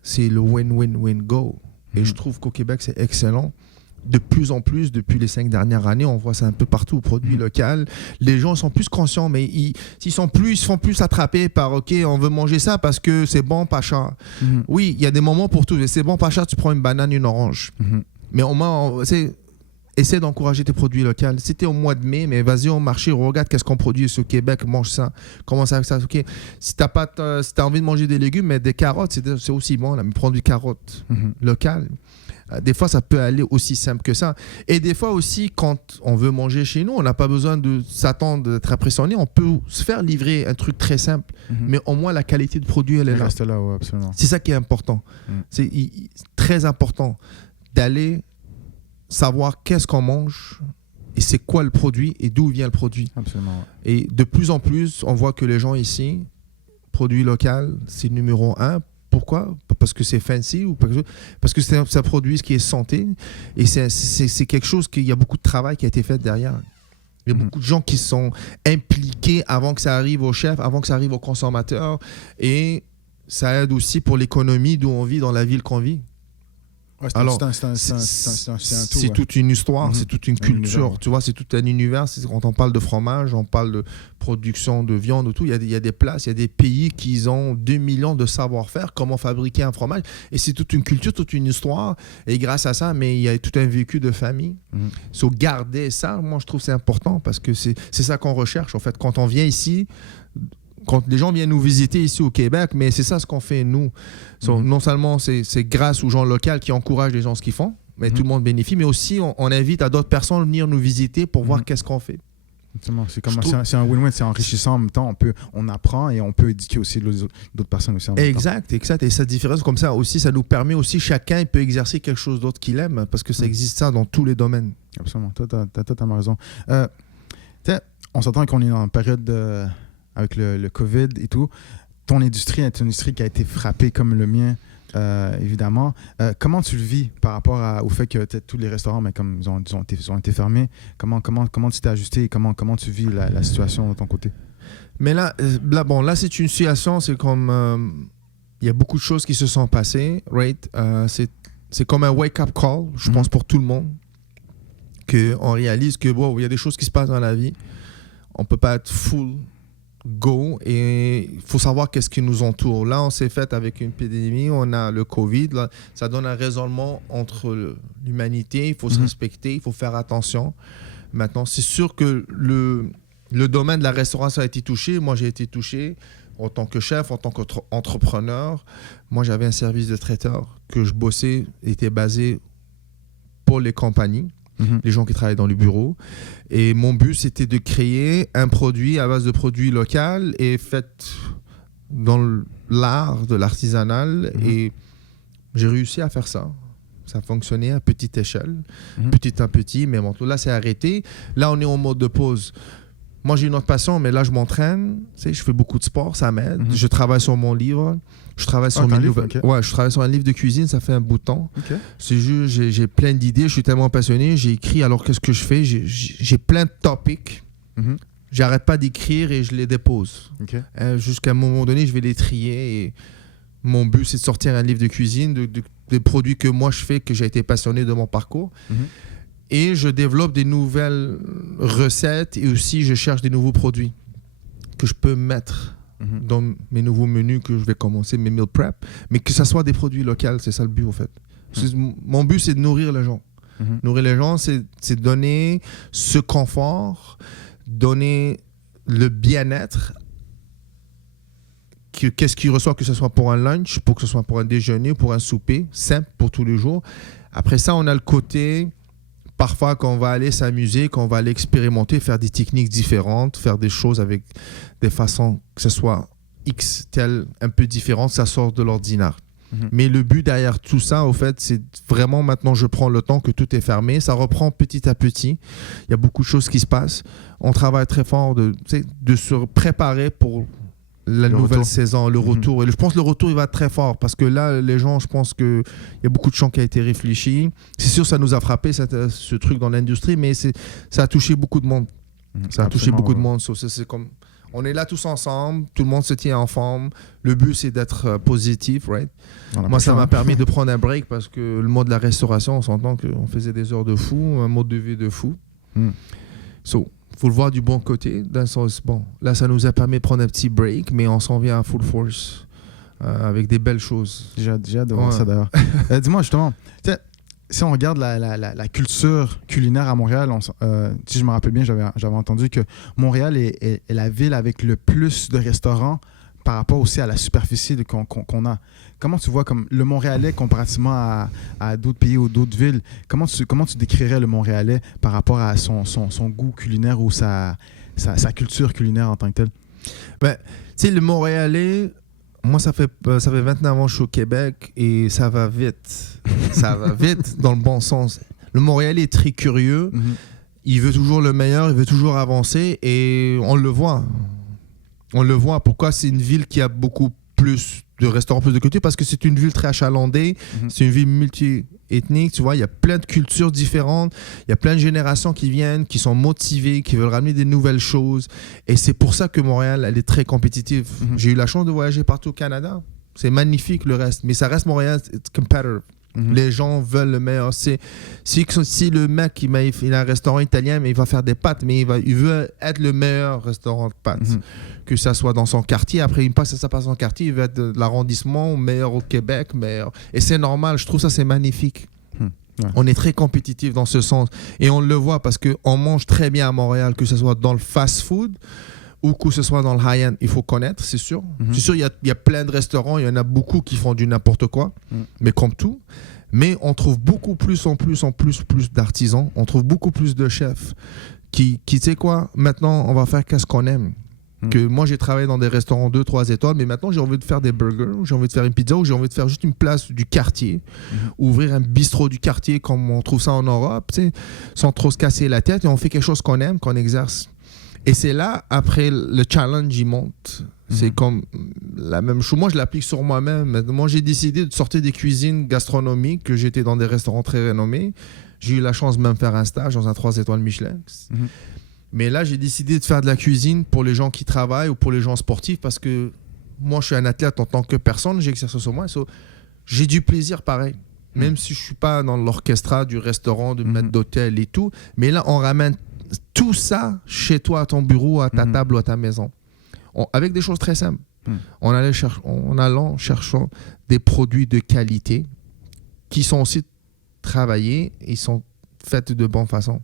c'est le win-win-win-go. Et je trouve qu'au Québec, c'est excellent. de plus en plus, depuis les 5 dernières années, on voit ça un peu partout, produits locaux. Les gens sont plus conscients, mais ils se font plus attraper par « OK, on veut manger ça parce que c'est bon, pas cher. Oui, il y a des moments pour tout. C'est bon, pas cher, tu prends une banane, une orange. Mais au moins, essaie d'encourager tes produits locaux. Si tu es au mois de mai, mais vas-y au marché, regarde qu'est-ce qu'on produit au Québec, mange ça. Comment ça avec ça? OK. Si tu as envie de manger des légumes, mais des carottes, c'est aussi bon, là, mais prends du carotte local. Des fois, ça peut aller aussi simple que ça. Et des fois aussi, quand on veut manger chez nous, on n'a pas besoin de s'attendre d'être impressionné. On peut se faire livrer un truc très simple, mais au moins la qualité de produit, elle est là. Reste là, ouais, absolument. C'est ça qui est important. C'est très important d'aller savoir qu'est-ce qu'on mange et c'est quoi le produit et d'où vient le produit. Absolument. Ouais. Et de plus en plus, on voit que les gens ici, produit local, c'est numéro 1. Pourquoi? Parce que c'est fancy ou parce que c'est un produit qui est santé et c'est quelque chose qu'il y a beaucoup de travail qui a été fait derrière. Il y a beaucoup de gens qui sont impliqués avant que ça arrive au chef, avant que ça arrive au consommateur et ça aide aussi pour l'économie d'où on vit, dans la ville qu'on vit. Ouais, c'est toute une histoire, c'est toute une culture, univers, tu vois, c'est tout un univers. Quand on parle de fromage, on parle de production de viande, tout. Il y a des places, il y a des pays qui ont 2 millions de savoir-faire, comment fabriquer un fromage. Et c'est toute une culture, toute une histoire. Et grâce à ça, mais il y a tout un vécu de famille. Garder ça, moi, je trouve que c'est important parce que c'est ça qu'on recherche. En fait, quand on vient ici, quand les gens viennent nous visiter ici au Québec, mais c'est ça ce qu'on fait nous. Non seulement c'est grâce aux gens locaux qui encouragent les gens ce qu'ils font, mais tout le monde bénéficie, mais aussi on invite à d'autres personnes à venir nous visiter pour voir qu'est-ce qu'on fait. C'est un win-win, c'est enrichissant en même temps. On apprend et on peut éduquer aussi d'autres personnes aussi en même temps. Exact. Et cette différence comme ça aussi, ça nous permet aussi, chacun peut exercer quelque chose d'autre qu'il aime parce que ça existe ça dans tous les domaines. Absolument, tu as totalement raison. On s'entend qu'on est dans une période avec le COVID et tout. Ton industrie est une industrie qui a été frappée comme le mien, évidemment. Comment tu le vis par rapport au fait que tous les restaurants, mais comme ils ont été fermés, comment tu t'es ajusté et comment tu vis la situation de ton côté? Mais là c'est une situation, c'est comme... Il y a beaucoup de choses qui se sont passées, right? C'est comme un wake-up call, je pense, pour tout le monde, qu'on réalise que, il y a des choses qui se passent dans la vie. On ne peut pas être full go et il faut savoir qu'est-ce qui nous entoure. Là, on s'est fait avec une pandémie, on a le COVID, là, ça donne un raisonnement entre l'humanité, il faut se respecter, il faut faire attention. Maintenant, c'est sûr que le domaine de la restauration a été touché. Moi, j'ai été touché en tant que chef, en tant qu'entrepreneur. Moi, j'avais un service de traiteur que je bossais, était basé pour les compagnies. Les gens qui travaillent dans le bureau. Et mon but, c'était de créer un produit à base de produits locaux et fait dans l'art de l'artisanal. Et j'ai réussi à faire ça. Ça fonctionnait à petite échelle, petit à petit. Mais bon, là, c'est arrêté. Là, on est en mode de pause. Moi, j'ai une autre passion, mais là, je m'entraîne. Tu sais, je fais beaucoup de sport, ça m'aide. Je travaille sur mon livre. Je travaille sur je travaille sur un livre de cuisine, ça fait un bout de temps. Okay. C'est juste, j'ai plein d'idées, je suis tellement passionné. J'ai écrit, alors qu'est-ce que je fais? J'ai plein de topics. J'arrête pas d'écrire et je les dépose. Okay. Jusqu'à un moment donné, je vais les trier. Et mon but, c'est de sortir un livre de cuisine, des produits que moi je fais, que j'ai été passionné de mon parcours. Et je développe des nouvelles recettes et aussi je cherche des nouveaux produits que je peux mettre dans mes nouveaux menus que je vais commencer, mes meal prep, mais que ce soit des produits locaux, c'est ça le but en fait. Mon but, c'est de nourrir les gens. Nourrir les gens, c'est donner ce confort, donner le bien-être, qu'est-ce qu'ils reçoivent, que ce soit pour un lunch, pour que ce soit pour un déjeuner, pour un souper, simple pour tous les jours. Après ça, on a le côté... Parfois, quand on va aller s'amuser, quand on va aller expérimenter, faire des techniques différentes, faire des choses avec des façons que ce soit X, tel, un peu différentes, ça sort de l'ordinaire. Mais le but derrière tout ça, au fait, c'est vraiment maintenant, je prends le temps que tout est fermé. Ça reprend petit à petit. Il y a beaucoup de choses qui se passent. On travaille très fort de se préparer pour la nouvelle saison, le retour. Et je pense que le retour, il va être très fort parce que là, les gens, je pense qu'il y a beaucoup de choses qui ont été réfléchies. C'est sûr, ça nous a frappé, ce truc dans l'industrie, mais ça a touché beaucoup de monde. Ça a touché beaucoup de monde. C'est comme, On est là tous ensemble, tout le monde se tient en forme. Le but, c'est d'être positif, right? Moi, ça m'a permis de prendre un break parce que le mode de la restauration, on s'entend qu'on faisait des heures de fou, un mode de vie de fou. Faut le voir du bon côté. Dans le sens, bon, là, ça nous a permis de prendre un petit break, mais on s'en vient à full force avec des belles choses. J'ai hâte de voir ça d'ailleurs. Dis-moi justement, si on regarde la culture culinaire à Montréal, si je me rappelle bien, j'avais entendu que Montréal est la ville avec le plus de restaurants par rapport aussi à la superficie qu'on a. Comment tu vois comme le Montréalais comparativement à d'autres pays ou d'autres villes? Comment tu décrirais le Montréalais par rapport à son goût culinaire ou sa culture culinaire en tant que telle? Ben, tu sais, le Montréalais, moi, ça fait 29 ans que je suis au Québec et ça va vite. Ça va vite dans le bon sens. Le Montréalais est très curieux. Il veut toujours le meilleur, il veut toujours avancer et on le voit. On le voit. Pourquoi c'est une ville qui a beaucoup plus de restaurants, plus de culture? Parce que c'est une ville très achalandée. C'est une ville multi-ethnique. Tu vois, il y a plein de cultures différentes. Il y a plein de générations qui viennent, qui sont motivées, qui veulent ramener des nouvelles choses. Et c'est pour ça que Montréal, elle est très compétitive. J'ai eu la chance de voyager partout au Canada. C'est magnifique le reste. Mais ça reste Montréal, it's competitive. Les gens veulent le meilleur. Si le mec il a un restaurant italien, mais il va faire des pâtes, mais il veut être le meilleur restaurant de pâtes. Que ça soit dans son quartier. Après, il passe dans son quartier, il veut être de l'arrondissement, meilleur au Québec, meilleur. Et c'est normal. Je trouve ça, c'est magnifique. On est très compétitif dans ce sens. Et on le voit parce qu'on mange très bien à Montréal, que ce soit dans le fast-food ou que ce soit dans le high-end. Il faut connaître, c'est sûr. C'est sûr, il y a plein de restaurants. Il y en a beaucoup qui font du n'importe quoi, mais comme tout. Mais on trouve beaucoup plus d'artisans. On trouve beaucoup plus de chefs qui tu sais quoi, maintenant, on va faire qu'est-ce qu'on aime. Que moi, j'ai travaillé dans des restaurants 2-3 étoiles, mais maintenant, j'ai envie de faire des burgers, j'ai envie de faire une pizza, ou j'ai envie de faire juste une place du quartier, ouvrir un bistrot du quartier comme on trouve ça en Europe, sans trop se casser la tête, et on fait quelque chose qu'on aime, qu'on exerce. Et c'est là, après, le challenge, il monte. C'est comme la même chose. Moi, je l'applique sur moi-même. Moi, j'ai décidé de sortir des cuisines gastronomiques, que j'étais dans des restaurants très renommés. J'ai eu la chance de même faire un stage dans un 3 étoiles Michelin. Mais là, j'ai décidé de faire de la cuisine pour les gens qui travaillent ou pour les gens sportifs parce que moi, je suis un athlète en tant que personne, j'exerce sur moi. J'ai du plaisir pareil. Même si je ne suis pas dans l'orchestra du restaurant, du maître d'hôtel et tout. Mais là, on ramène tout ça chez toi, à ton bureau, à ta table ou à ta maison. Avec des choses très simples. En allant cherchant des produits de qualité qui sont aussi travaillés et sont faits de bonne façon.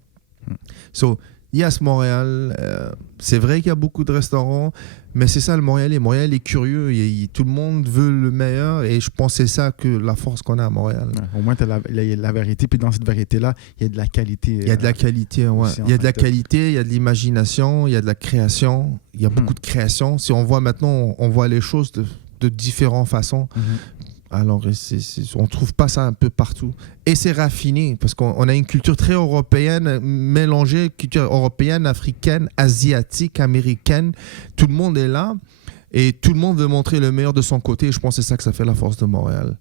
Yes, Montréal, c'est vrai qu'il y a beaucoup de restaurants, mais c'est ça le Montréalais. Montréal est curieux, tout le monde veut le meilleur et je pense que c'est ça que la force qu'on a à Montréal. Au moins, tu as la vérité, puis dans cette vérité-là, il y a de la qualité. Il y a de la qualité, ouais. Il y a de la qualité, il y a de l'imagination, il y a de la création, il y a beaucoup de création. Si on voit maintenant, on voit les choses de différentes façons. Alors, on ne trouve pas ça un peu partout. Et c'est raffiné, parce qu'on a une culture très européenne, mélangée, culture européenne, africaine, asiatique, américaine. Tout le monde est là, et tout le monde veut montrer le meilleur de son côté. Et je pense que c'est ça que ça fait la force de Montréal.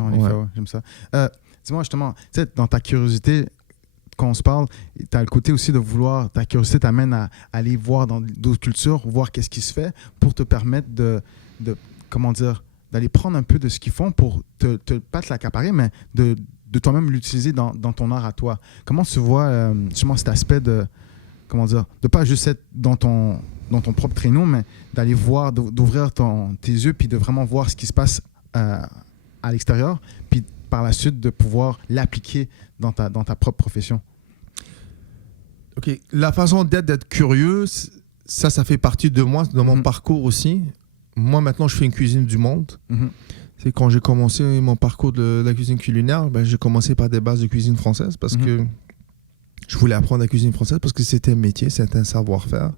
En effet, ouais, j'aime ça. Dis-moi justement, dans ta curiosité, quand on se parle, tu as le côté aussi de vouloir, ta curiosité t'amène à aller voir dans d'autres cultures, voir qu'est-ce qui se fait pour te permettre de comment dire, d'aller prendre un peu de ce qu'ils font pour pas te l'accaparer, mais de toi-même l'utiliser dans ton art à toi. Comment tu vois justement cet aspect de, comment dire, de pas juste être dans ton propre traîneau, mais d'aller voir, d'ouvrir tes yeux, puis de vraiment voir ce qui se passe à l'extérieur, puis par la suite de pouvoir l'appliquer dans ta propre profession? OK. La façon d'être curieux, ça fait partie de moi, de mon parcours aussi. Moi, maintenant, je fais une cuisine du monde. C'est quand j'ai commencé mon parcours de la cuisine culinaire, j'ai commencé par des bases de cuisine française parce que je voulais apprendre la cuisine française parce que c'était un métier, c'était un savoir-faire.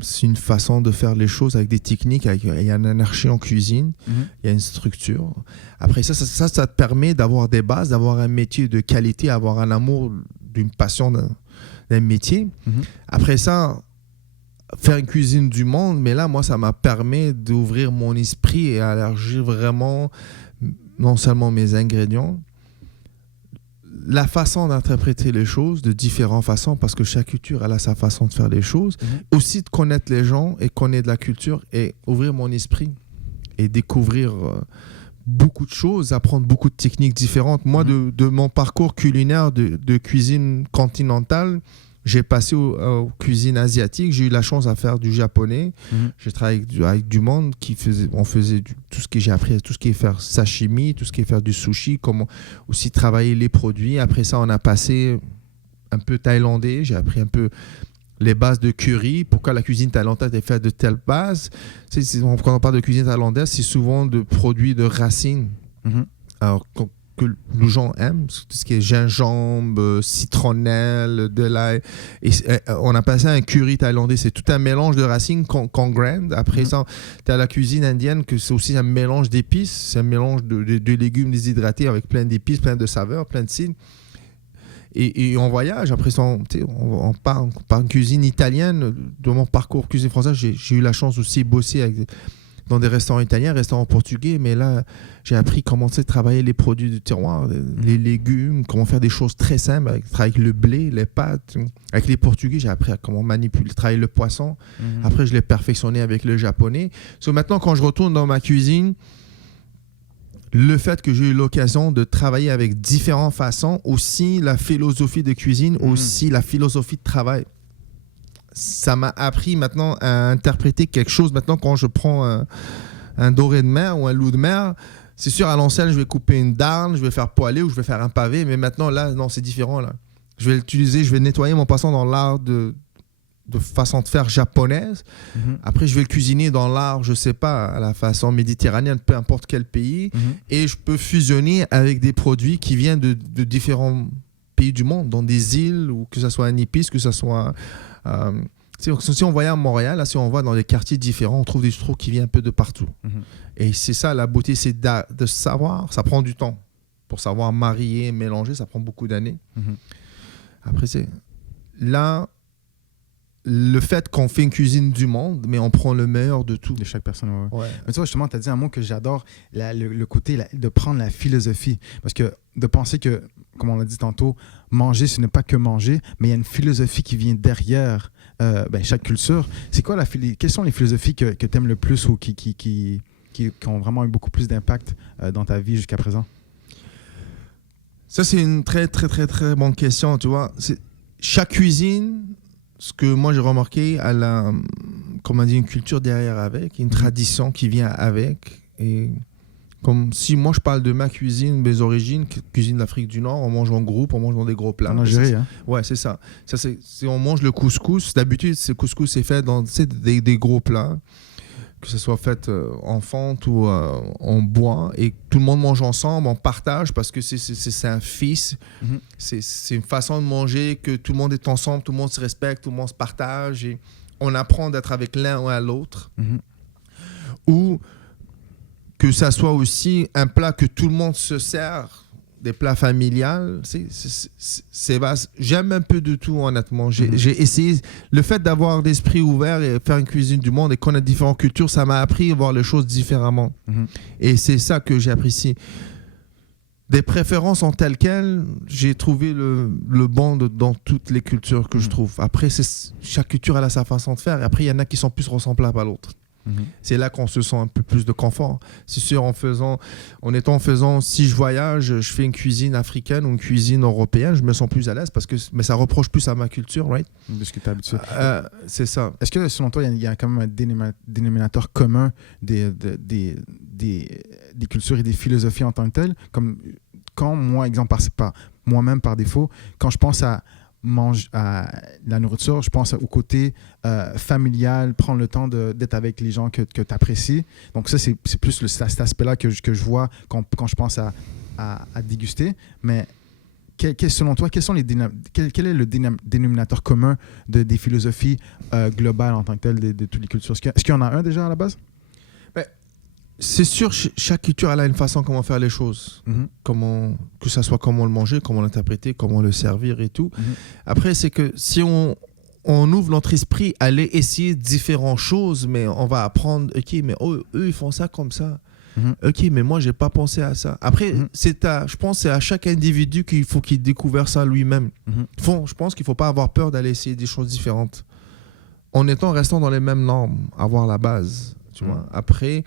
C'est une façon de faire les choses avec des techniques, il y a une anarchie en cuisine, il y a une structure. Après ça te permet d'avoir des bases, d'avoir un métier de qualité, avoir un amour, d'une passion d'un métier. Après ça, faire une cuisine du monde, mais là, moi, ça m'a permis d'ouvrir mon esprit et élargir vraiment non seulement mes ingrédients, la façon d'interpréter les choses de différentes façons, parce que chaque culture elle a sa façon de faire les choses. Aussi de connaître les gens et connaître la culture et ouvrir mon esprit et découvrir beaucoup de choses, apprendre beaucoup de techniques différentes. Moi, de mon parcours culinaire de cuisine continentale, j'ai passé aux cuisines asiatiques. J'ai eu la chance à faire du japonais. J'ai travaillé avec du monde on faisait tout ce que j'ai appris, tout ce qui est faire sashimi, tout ce qui est faire du sushi, comment aussi travailler les produits. Après ça, on a passé un peu thaïlandais. J'ai appris un peu les bases de curry. Pourquoi la cuisine thaïlandaise est faite de telle base. Quand on parle de cuisine thaïlandaise, c'est souvent de produits de racines. Alors, que les gens aiment, tout ce qui est gingembre, citronnelle, de l'ail. Et on a passé un curry thaïlandais, c'est tout un mélange de racines qu'on grind. Après ça, tu as la cuisine indienne, que c'est aussi un mélange d'épices, c'est un mélange de légumes déshydratés avec plein d'épices, plein de saveurs, plein de signes. Et on voyage, après ça, on part en cuisine italienne. De mon parcours cuisine française, j'ai eu la chance aussi de bosser dans des restaurants italiens, restaurants portugais, mais là, j'ai appris comment travailler les produits du terroir, les légumes, comment faire des choses très simples, travailler avec le blé, les pâtes. Avec les Portugais, j'ai appris à comment manipuler, travailler le poisson. Après, je l'ai perfectionné avec le japonais. Maintenant, quand je retourne dans ma cuisine, le fait que j'ai eu l'occasion de travailler avec différentes façons, aussi la philosophie de cuisine, aussi la philosophie de travail. Ça m'a appris maintenant à interpréter quelque chose. Maintenant, quand je prends un doré de mer ou un loup de mer, c'est sûr, à l'ancienne, je vais couper une darne, je vais faire poêler ou je vais faire un pavé. Mais maintenant, là, non, c'est différent. Là. Je vais l'utiliser, je vais nettoyer mon poisson dans l'art de façon de faire japonaise. Après, je vais le cuisiner dans l'art, je sais pas, à la façon méditerranéenne, peu importe quel pays. Et je peux fusionner avec des produits qui viennent de différents pays du monde, dans des îles, ou que ce soit un épice, que ce soit... si on voyage à Montréal, là, si on va dans des quartiers différents, on trouve des trucs qui viennent un peu de partout. Et c'est ça, la beauté, c'est de savoir. Ça prend du temps. Pour savoir marier, mélanger, ça prend beaucoup d'années. Après, c'est... Là, le fait qu'on fait une cuisine du monde, mais on prend le meilleur de tout. De chaque personne, ouais. Mais tu vois, justement, tu as dit un mot que j'adore, le côté de prendre la philosophie. Parce que de penser que, comme on l'a dit tantôt, manger, ce n'est pas que manger, mais il y a une philosophie qui vient derrière chaque culture. C'est quoi quelles sont les philosophies que tu aimes le plus ou qui ont vraiment eu beaucoup plus d'impact dans ta vie jusqu'à présent? Ça, c'est une très, très, très, très bonne question, tu vois. Chaque cuisine... Ce que moi j'ai remarqué, elle a, comme on dit, une culture derrière avec, une tradition qui vient avec. Et comme si moi je parle de ma cuisine, mes origines, cuisine d'Afrique du Nord, on mange en groupe, on mange dans des gros plats. En Algérie, hein? Ouais, c'est ça. On mange le couscous. D'habitude, ce couscous est fait dans des gros plats, que ce soit fait en fonte ou en bois, et tout le monde mange ensemble, on partage, parce que c'est un feast. C'est une façon de manger que tout le monde est ensemble, tout le monde se respecte, tout le monde se partage, et on apprend d'être avec l'un ou à l'autre. Ou que ça soit aussi un plat que tout le monde se sert, des plats familiales, c'est vaste. J'aime un peu de tout, honnêtement. J'ai essayé. Le fait d'avoir l'esprit ouvert et faire une cuisine du monde et connaître différentes cultures, ça m'a appris à voir les choses différemment. Et c'est ça que j'apprécie. Des préférences en telles quelles, j'ai trouvé le bon dans toutes les cultures que je trouve. Après, chaque culture elle a sa façon de faire. Et après, il y en a qui sont plus ressemblables à l'autre. C'est là qu'on se sent un peu plus de confort. C'est sûr, si je voyage, je fais une cuisine africaine ou une cuisine européenne, je me sens plus à l'aise mais ça reproche plus à ma culture, right? De ce que tu es habitué. C'est ça. Est-ce que selon toi, il y a quand même un dénominateur commun des cultures et des philosophies en tant que telles? Comme quand moi, exemple, par moi-même par défaut, quand je pense à la nourriture, je pense au côté familial, prendre le temps d'être avec les gens que tu apprécies. Donc ça, c'est plus cet aspect-là que je vois quand je pense à déguster. Mais selon toi, quel est le dénominateur commun des philosophies globales en tant que telles de toutes les cultures? Est-ce qu'il y en a un déjà à la base? C'est sûr, chaque culture elle a une façon comment faire les choses. Que ça soit comment le manger, comment l'interpréter, comment le servir et tout. Après, c'est que si on ouvre notre esprit à aller essayer différentes choses, mais on va apprendre, ok, mais eux, ils font ça comme ça. Ok, mais moi, j'ai pas pensé à ça. Après, je pense que c'est à chaque individu qu'il faut qu'il découvre ça lui-même. Je pense qu'il faut pas avoir peur d'aller essayer des choses différentes. Restant dans les mêmes normes, avoir la base. Tu vois. Après,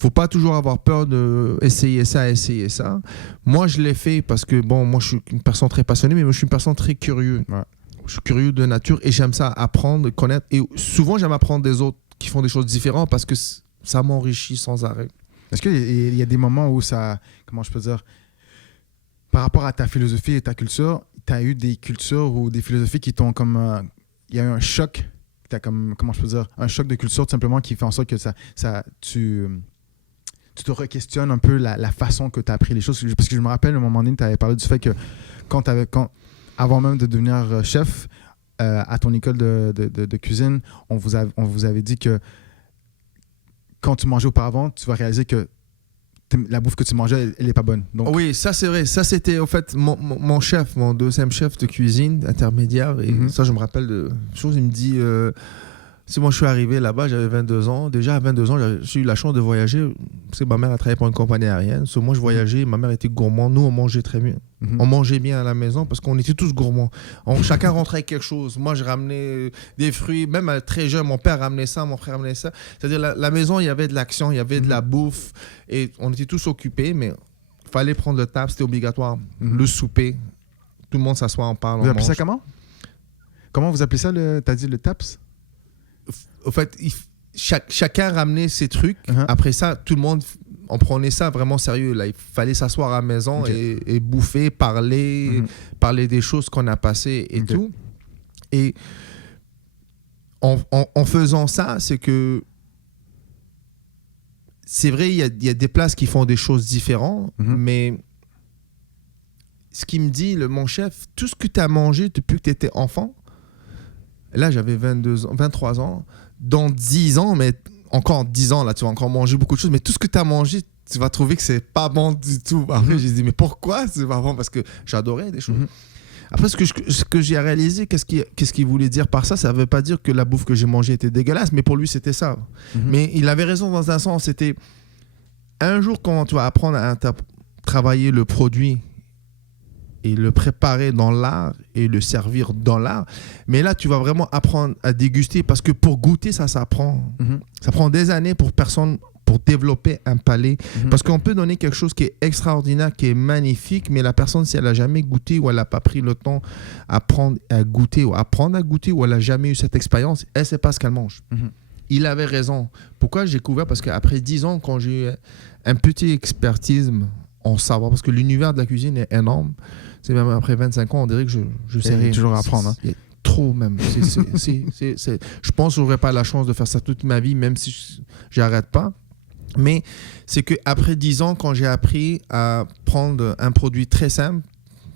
faut pas toujours avoir peur d'essayer essayer ça. Moi, je l'ai fait parce que, moi, je suis une personne très passionnée, mais moi, je suis une personne très curieuse. Ouais. Je suis curieux de nature et j'aime ça, apprendre, connaître. Et souvent, j'aime apprendre des autres qui font des choses différentes parce que ça m'enrichit sans arrêt. Est-ce qu'il y a des moments où ça, comment je peux dire, par rapport à ta philosophie et ta culture, tu as eu des cultures ou des philosophies qui t'ont comme... il y a eu un choc, t'as comme, comment je peux dire, un choc de culture tout simplement qui fait en sorte que tu te re-questionnes un peu la façon que tu as appris les choses. Parce que je me rappelle, à un moment donné, tu avais parlé du fait que avant même de devenir chef, à ton école de cuisine, on vous avait dit que quand tu mangeais auparavant, tu vas réaliser que la bouffe que tu mangeais, elle n'est pas bonne. Donc... Oui, ça c'est vrai. Ça c'était en fait mon chef, mon deuxième chef de cuisine intermédiaire. Et ça, je me rappelle de chose. Il me dit, si moi je suis arrivé là-bas, j'avais 22 ans. Déjà à 22 ans, j'ai eu la chance de voyager. Parce que ma mère a travaillé pour une compagnie aérienne. Moi, je voyageais. Ma mère était gourmand. Nous, on mangeait très bien. On mangeait bien à la maison parce qu'on était tous gourmands. Chacun rentrait avec quelque chose. Moi, je ramenais des fruits. Même très jeune, mon père ramenait ça, mon frère ramenait ça. C'est-à-dire, la maison, il y avait de l'action, il y avait de la bouffe. Et on était tous occupés, mais il fallait prendre le table, c'était obligatoire. Le souper, tout le monde s'assoit, on parle, Vous appelez ça comment? Comment vous appelez ça, t'as dit le taps? En fait, chacun ramenait ses trucs. Après ça, tout le monde... On prenait ça vraiment sérieux. Là. Il fallait s'asseoir à la maison et bouffer, parler des choses qu'on a passées et tout. Et en faisant ça, c'est que c'est vrai, il y a des places qui font des choses différentes, mais ce qu'il me dit, mon chef, tout ce que tu as mangé depuis que tu étais enfant, là j'avais 23 ans, dans 10 ans, mais encore 10 ans, là, tu vas encore manger beaucoup de choses, mais tout ce que tu as mangé, tu vas trouver que c'est pas bon du tout. Après, j'ai dit, mais pourquoi c'est pas bon? Parce que j'adorais des choses. Après, ce que j'ai réalisé, qu'est-ce qu'il voulait dire par ça? Ça ne veut pas dire que la bouffe que j'ai mangée était dégueulasse, mais pour lui, c'était ça. Mais il avait raison dans un sens. C'était un jour, quand tu vas apprendre à travailler le produit et le préparer dans l'art et le servir dans l'art. Mais là, tu vas vraiment apprendre à déguster parce que pour goûter, ça s'apprend. Ça prend des années pour développer un palais. Parce qu'on peut donner quelque chose qui est extraordinaire, qui est magnifique, mais la personne, si elle n'a jamais goûté ou elle n'a pas pris le temps d'apprendre à goûter ou elle n'a jamais eu cette expérience, elle ne sait pas ce qu'elle mange. Il avait raison. Pourquoi j'ai découvert? Parce qu'après 10 ans, quand j'ai eu un petit expertise en savoir, parce que l'univers de la cuisine est énorme, c'est même après 25 ans, on dirait que je sais rien. Toujours à apprendre. Trop même. Je pense que je n'aurais pas la chance de faire ça toute ma vie, même si je n'arrête pas. Mais c'est qu'après 10 ans, quand j'ai appris à prendre un produit très simple,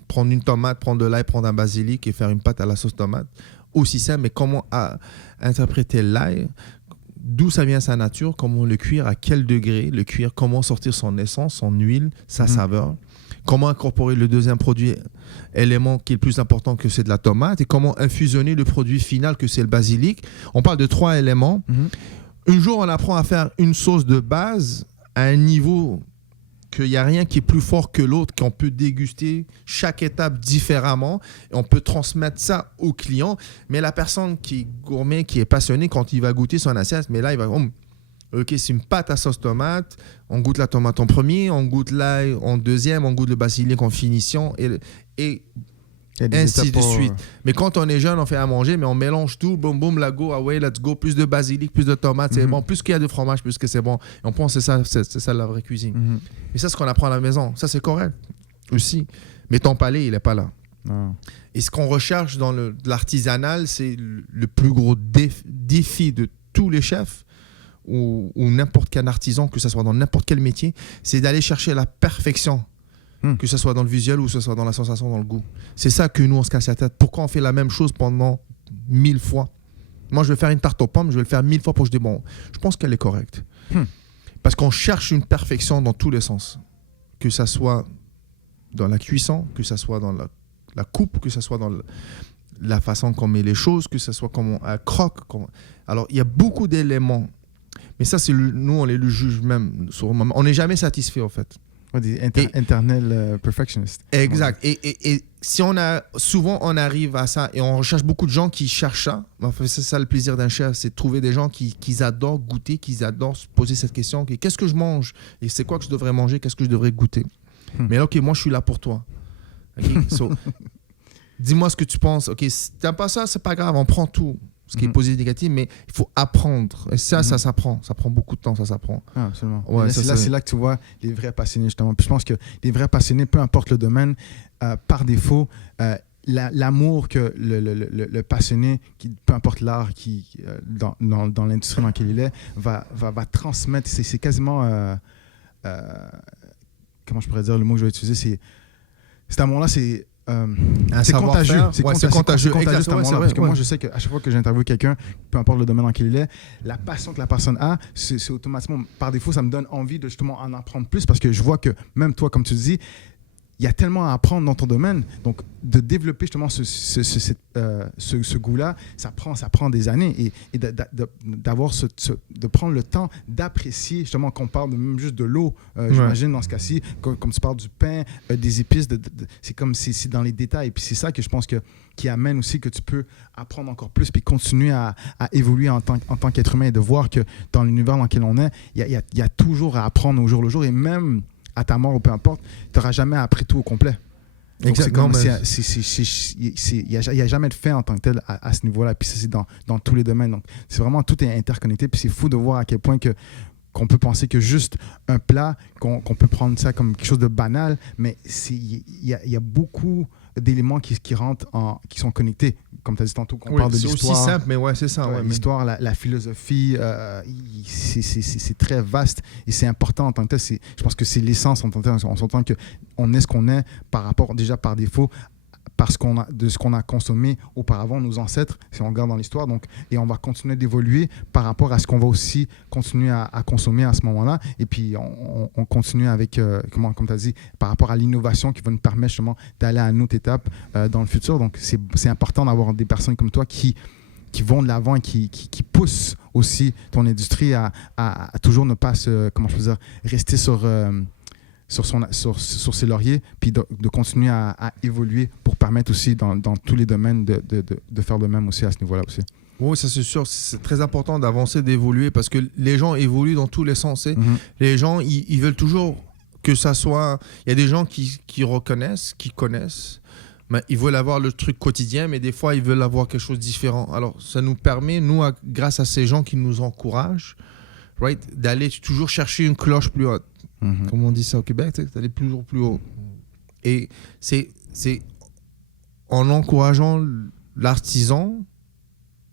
prendre une tomate, prendre de l'ail, prendre un basilic et faire une pâte à la sauce tomate, aussi simple, mais comment interpréter l'ail, d'où ça vient sa nature, comment le cuire, à quel degré le cuire, comment sortir son essence, son huile, sa saveur, comment incorporer le deuxième produit, élément qui est le plus important que c'est de la tomate, et comment infusionner le produit final que c'est le basilic. On parle de 3 éléments. Un jour, on apprend à faire une sauce de base à un niveau qu'il n'y a rien qui est plus fort que l'autre, qu'on peut déguster chaque étape différemment. Et on peut transmettre ça au client. Mais la personne qui est gourmet, qui est passionnée, quand il va goûter son assiette, mais là, il va... OK, c'est une pâte à sauce tomate. On goûte la tomate en premier, on goûte l'ail en deuxième, on goûte le basilic en finition. Et ainsi de suite. Mais quand on est jeune, on fait à manger, mais on mélange tout, boum, boum, la go, away, let's go, plus de basilic, plus de tomates, c'est bon, plus qu'il y a de fromage, plus que c'est bon. Et on pense que c'est ça la vraie cuisine. Et ça, c'est ce qu'on apprend à la maison. Ça, c'est correct aussi. Mais ton palais, il n'est pas là. Et ce qu'on recherche dans l'artisanal, c'est le plus gros défi de tous les chefs ou n'importe quel artisan, que ce soit dans n'importe quel métier, c'est d'aller chercher la perfection. Que ce soit dans le visuel ou que ce soit dans la sensation, dans le goût. C'est ça que nous, on se casse la tête. Pourquoi on fait la même chose pendant 1000 fois? Moi, je vais faire une tarte aux pommes, je vais le faire 1000 fois pour que je dise, bon, je pense qu'elle est correcte. Parce qu'on cherche une perfection dans tous les sens. Que ce soit dans la cuisson, que ce soit dans la coupe, que ce soit dans la façon qu'on met les choses, que ce soit comment on croque. Alors, il y a beaucoup d'éléments. Mais ça, nous, on est le juge même sur le moment. On n'est jamais satisfait, en fait. Ouais, des internal perfectionnistes. Exact. Et si souvent on arrive à ça et on recherche beaucoup de gens qui cherchent ça. Enfin, c'est ça le plaisir d'un chef, c'est de trouver des gens qui adorent goûter, qui adorent se poser cette question. Qu'est-ce que je mange? Et c'est quoi que je devrais manger? Qu'est-ce que je devrais goûter? Mais là, OK, moi, je suis là pour toi. Okay? So, dis-moi ce que tu penses. OK, si t'as pas ça, c'est pas grave, on prend tout. Ce qui est positif, négatif, mais il faut apprendre. Et ça s'apprend. Ça prend beaucoup de temps, ça s'apprend. Ah, absolument. Ouais, c'est là que tu vois les vrais passionnés, justement. Puis je pense que les vrais passionnés, peu importe le domaine, par défaut, l'amour que le passionné, peu importe l'art dans l'industrie dans laquelle il est, va transmettre. C'est quasiment... comment je pourrais dire le mot que je vais utiliser? Cet amour-là, c'est contagieux. C'est contagieux. Parce que moi, je sais qu'à chaque fois que j'interviewe quelqu'un, peu importe le domaine dans lequel il est, la passion que la personne a, c'est automatiquement, par défaut, ça me donne envie de justement en apprendre plus parce que je vois que même toi, comme tu dis, il y a tellement à apprendre dans ton domaine. Donc, de développer justement ce goût-là, ça prend des années. Et de prendre le temps d'apprécier, justement, qu'on parle même juste de l'eau, j'imagine, dans ce cas-ci, comme tu parles du pain, des épices, c'est comme c'est dans les détails. Et puis, c'est ça que je pense qui amène aussi que tu peux apprendre encore plus puis continuer à évoluer en tant qu'être humain et de voir que dans l'univers dans lequel on est, il y a toujours à apprendre au jour le jour. Et même à ta mort ou peu importe, tu n'auras jamais appris tout au complet. Donc il n'y a jamais de fait en tant que tel à ce niveau-là. Puis ça, c'est dans tous les domaines. Donc c'est vraiment, tout est interconnecté. Puis c'est fou de voir à quel point qu'on peut penser que juste un plat, qu'on peut prendre ça comme quelque chose de banal, mais il y a beaucoup d'éléments qui rentrent qui sont connectés. Comme tu as dit tantôt, qu'on parle de l'histoire. C'est aussi simple, mais ouais, c'est ça. L'histoire, la philosophie, c'est très vaste et c'est important en tant que tel. Je pense que c'est l'essence en tant que tel. On s'entend qu'on est ce qu'on est par rapport, déjà par défaut, de ce qu'on a consommé auparavant, nos ancêtres, si on regarde dans l'histoire. Donc, et on va continuer d'évoluer par rapport à ce qu'on va aussi continuer à consommer à ce moment-là. Et puis, on continue avec, comme tu as dit, par rapport à l'innovation qui va nous permettre justement d'aller à une autre étape dans le futur. Donc, c'est important d'avoir des personnes comme toi qui vont de l'avant et qui poussent aussi ton industrie à toujours ne pas rester sur ses lauriers, puis de continuer à évoluer pour permettre aussi dans tous les domaines de faire de même aussi à ce niveau-là aussi. Oui, ça c'est sûr. C'est très important d'avancer, d'évoluer parce que les gens évoluent dans tous les sens. Les gens, ils veulent toujours que ça soit... Il y a des gens qui reconnaissent, qui connaissent, mais ils veulent avoir le truc quotidien, mais des fois, ils veulent avoir quelque chose de différent. Alors, ça nous permet, nous, grâce à ces gens qui nous encouragent, right, d'aller toujours chercher une cloche plus haute. Comme on dit ça au Québec, d'aller toujours plus haut. Et c'est en encourageant l'artisan,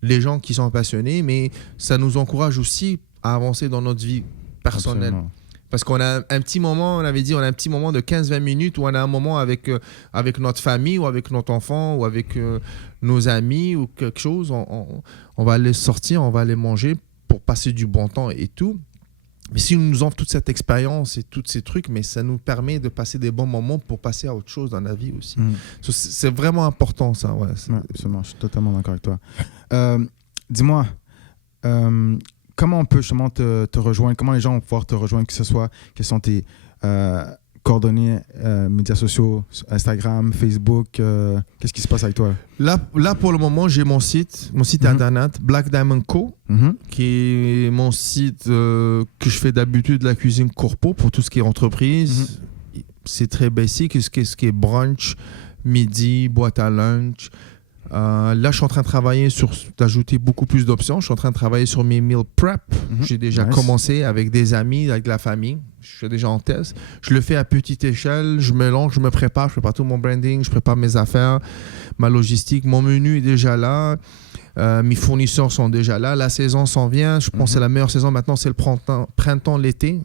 les gens qui sont passionnés, mais ça nous encourage aussi à avancer dans notre vie personnelle. Absolument. Parce qu'on a un petit moment, on avait dit, on a un petit moment de 15-20 minutes où on a un moment avec notre famille ou avec notre enfant ou avec nos amis ou quelque chose. On va aller sortir, on va aller manger pour passer du bon temps et tout. Mais si on nous offre toute cette expérience et tous ces trucs, mais ça nous permet de passer des bons moments pour passer à autre chose dans la vie aussi. C'est vraiment important, ça. Ouais, absolument, je suis totalement d'accord avec toi. Dis-moi, comment on peut justement te rejoindre? Comment les gens vont pouvoir te rejoindre, que ce soit, quels sont tes coordonnées, médias sociaux, Instagram, Facebook, qu'est-ce qui se passe avec toi? Là pour le moment, j'ai mon site internet, Black Diamond Co, qui est mon site que je fais d'habitude de la cuisine corpo pour tout ce qui est entreprise. C'est très basic, ce qui est brunch, midi, boîte à lunch. Là, je suis en train de travailler d'ajouter beaucoup plus d'options. Je suis en train de travailler sur mes meal prep. J'ai déjà commencé avec des amis, avec la famille. Je suis déjà en test. Je le fais à petite échelle. Je mélange, je me prépare. Je prépare tout mon branding. Je prépare mes affaires, ma logistique. Mon menu est déjà là. Mes fournisseurs sont déjà là. La saison s'en vient. Je pense que c'est la meilleure saison. Maintenant, c'est le printemps, l'été.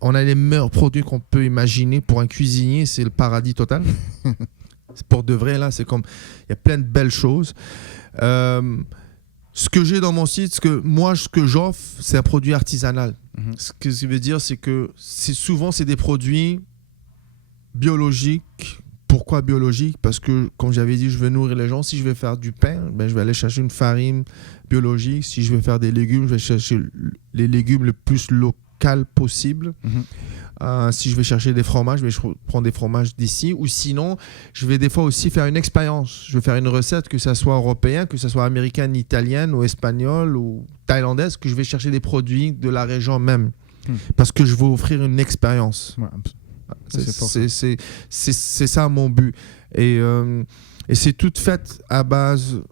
On a les meilleurs produits qu'on peut imaginer. Pour un cuisinier, c'est le paradis total. Pour de vrai, là, c'est comme... Il y a plein de belles choses. Ce que j'ai dans mon site, ce que j'offre, c'est un produit artisanal. Ce que ça veut dire, c'est que souvent, c'est des produits biologiques. Pourquoi biologique? Parce que, comme j'avais dit, je veux nourrir les gens. Si je vais faire du pain, ben, je vais aller chercher une farine biologique. Si je vais faire des légumes, je vais chercher les légumes le plus local possible. Si je vais chercher des fromages, je vais prendre des fromages d'ici. Ou sinon, je vais des fois aussi faire une expérience. Je vais faire une recette, que ça soit européen, que ça soit américaine, italienne ou espagnole ou thaïlandaise, que je vais chercher des produits de la région même. Parce que je veux offrir une expérience. Ouais, c'est ça mon but. Et c'est tout fait à base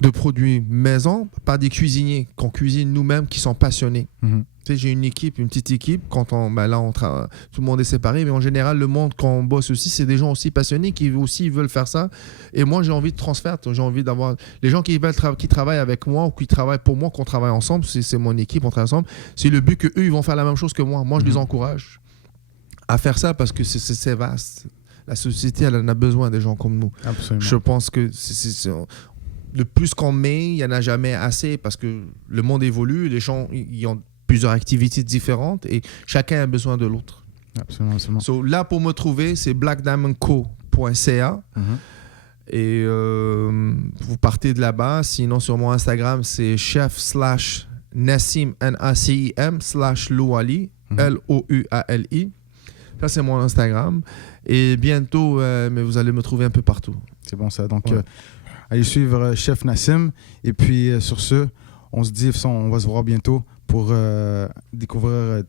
de produits maison par des cuisiniers qu'on cuisine nous-mêmes qui sont passionnés. Tu sais, j'ai une petite équipe. Quand tout le monde est séparé, mais en général, le monde, quand on bosse aussi, c'est des gens aussi passionnés qui aussi veulent faire ça. Et moi, j'ai envie de transfert. J'ai envie d'avoir les gens qui travaillent avec moi ou qui travaillent pour moi, qu'on travaille ensemble. C'est mon équipe, on travaille ensemble. C'est le but qu'eux, ils vont faire la même chose que moi. Moi, je les encourage à faire ça parce que c'est vaste. La société, elle en a besoin des gens comme nous. Absolument. Je pense que le plus qu'on met, il n'y en a jamais assez parce que le monde évolue. Les gens, ils ont plusieurs activités différentes et chacun a besoin de l'autre. Absolument, absolument. So, là, pour me trouver, c'est blackdiamondco.ca et vous partez de là-bas. Sinon, sur mon Instagram, c'est chef/Nassim, N-A-C-I-M/Louali, L-O-U-A-L-I. Ça, c'est mon Instagram. Et bientôt, mais vous allez me trouver un peu partout. C'est bon ça. Donc, allez suivre Chef Nassim. Et puis, sur ce, on se dit, on va se voir bientôt pour découvrir,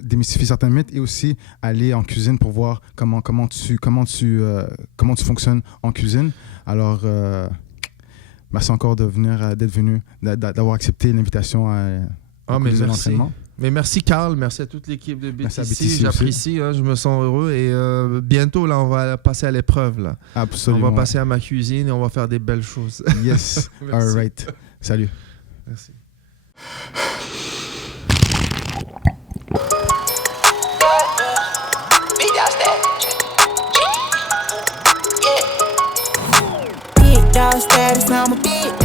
démystifier certains mythes et aussi aller en cuisine pour voir comment tu fonctionnes en cuisine. Alors, merci encore d'être venu, d'avoir accepté l'invitation à l'entraînement. Mais merci Carl, merci à toute l'équipe de BTC, j'apprécie, je me sens heureux et bientôt là on va passer à l'épreuve là. Absolument. On va passer à ma cuisine et on va faire des belles choses. Yes, all right. Salut. Merci. Dog status, I'm a big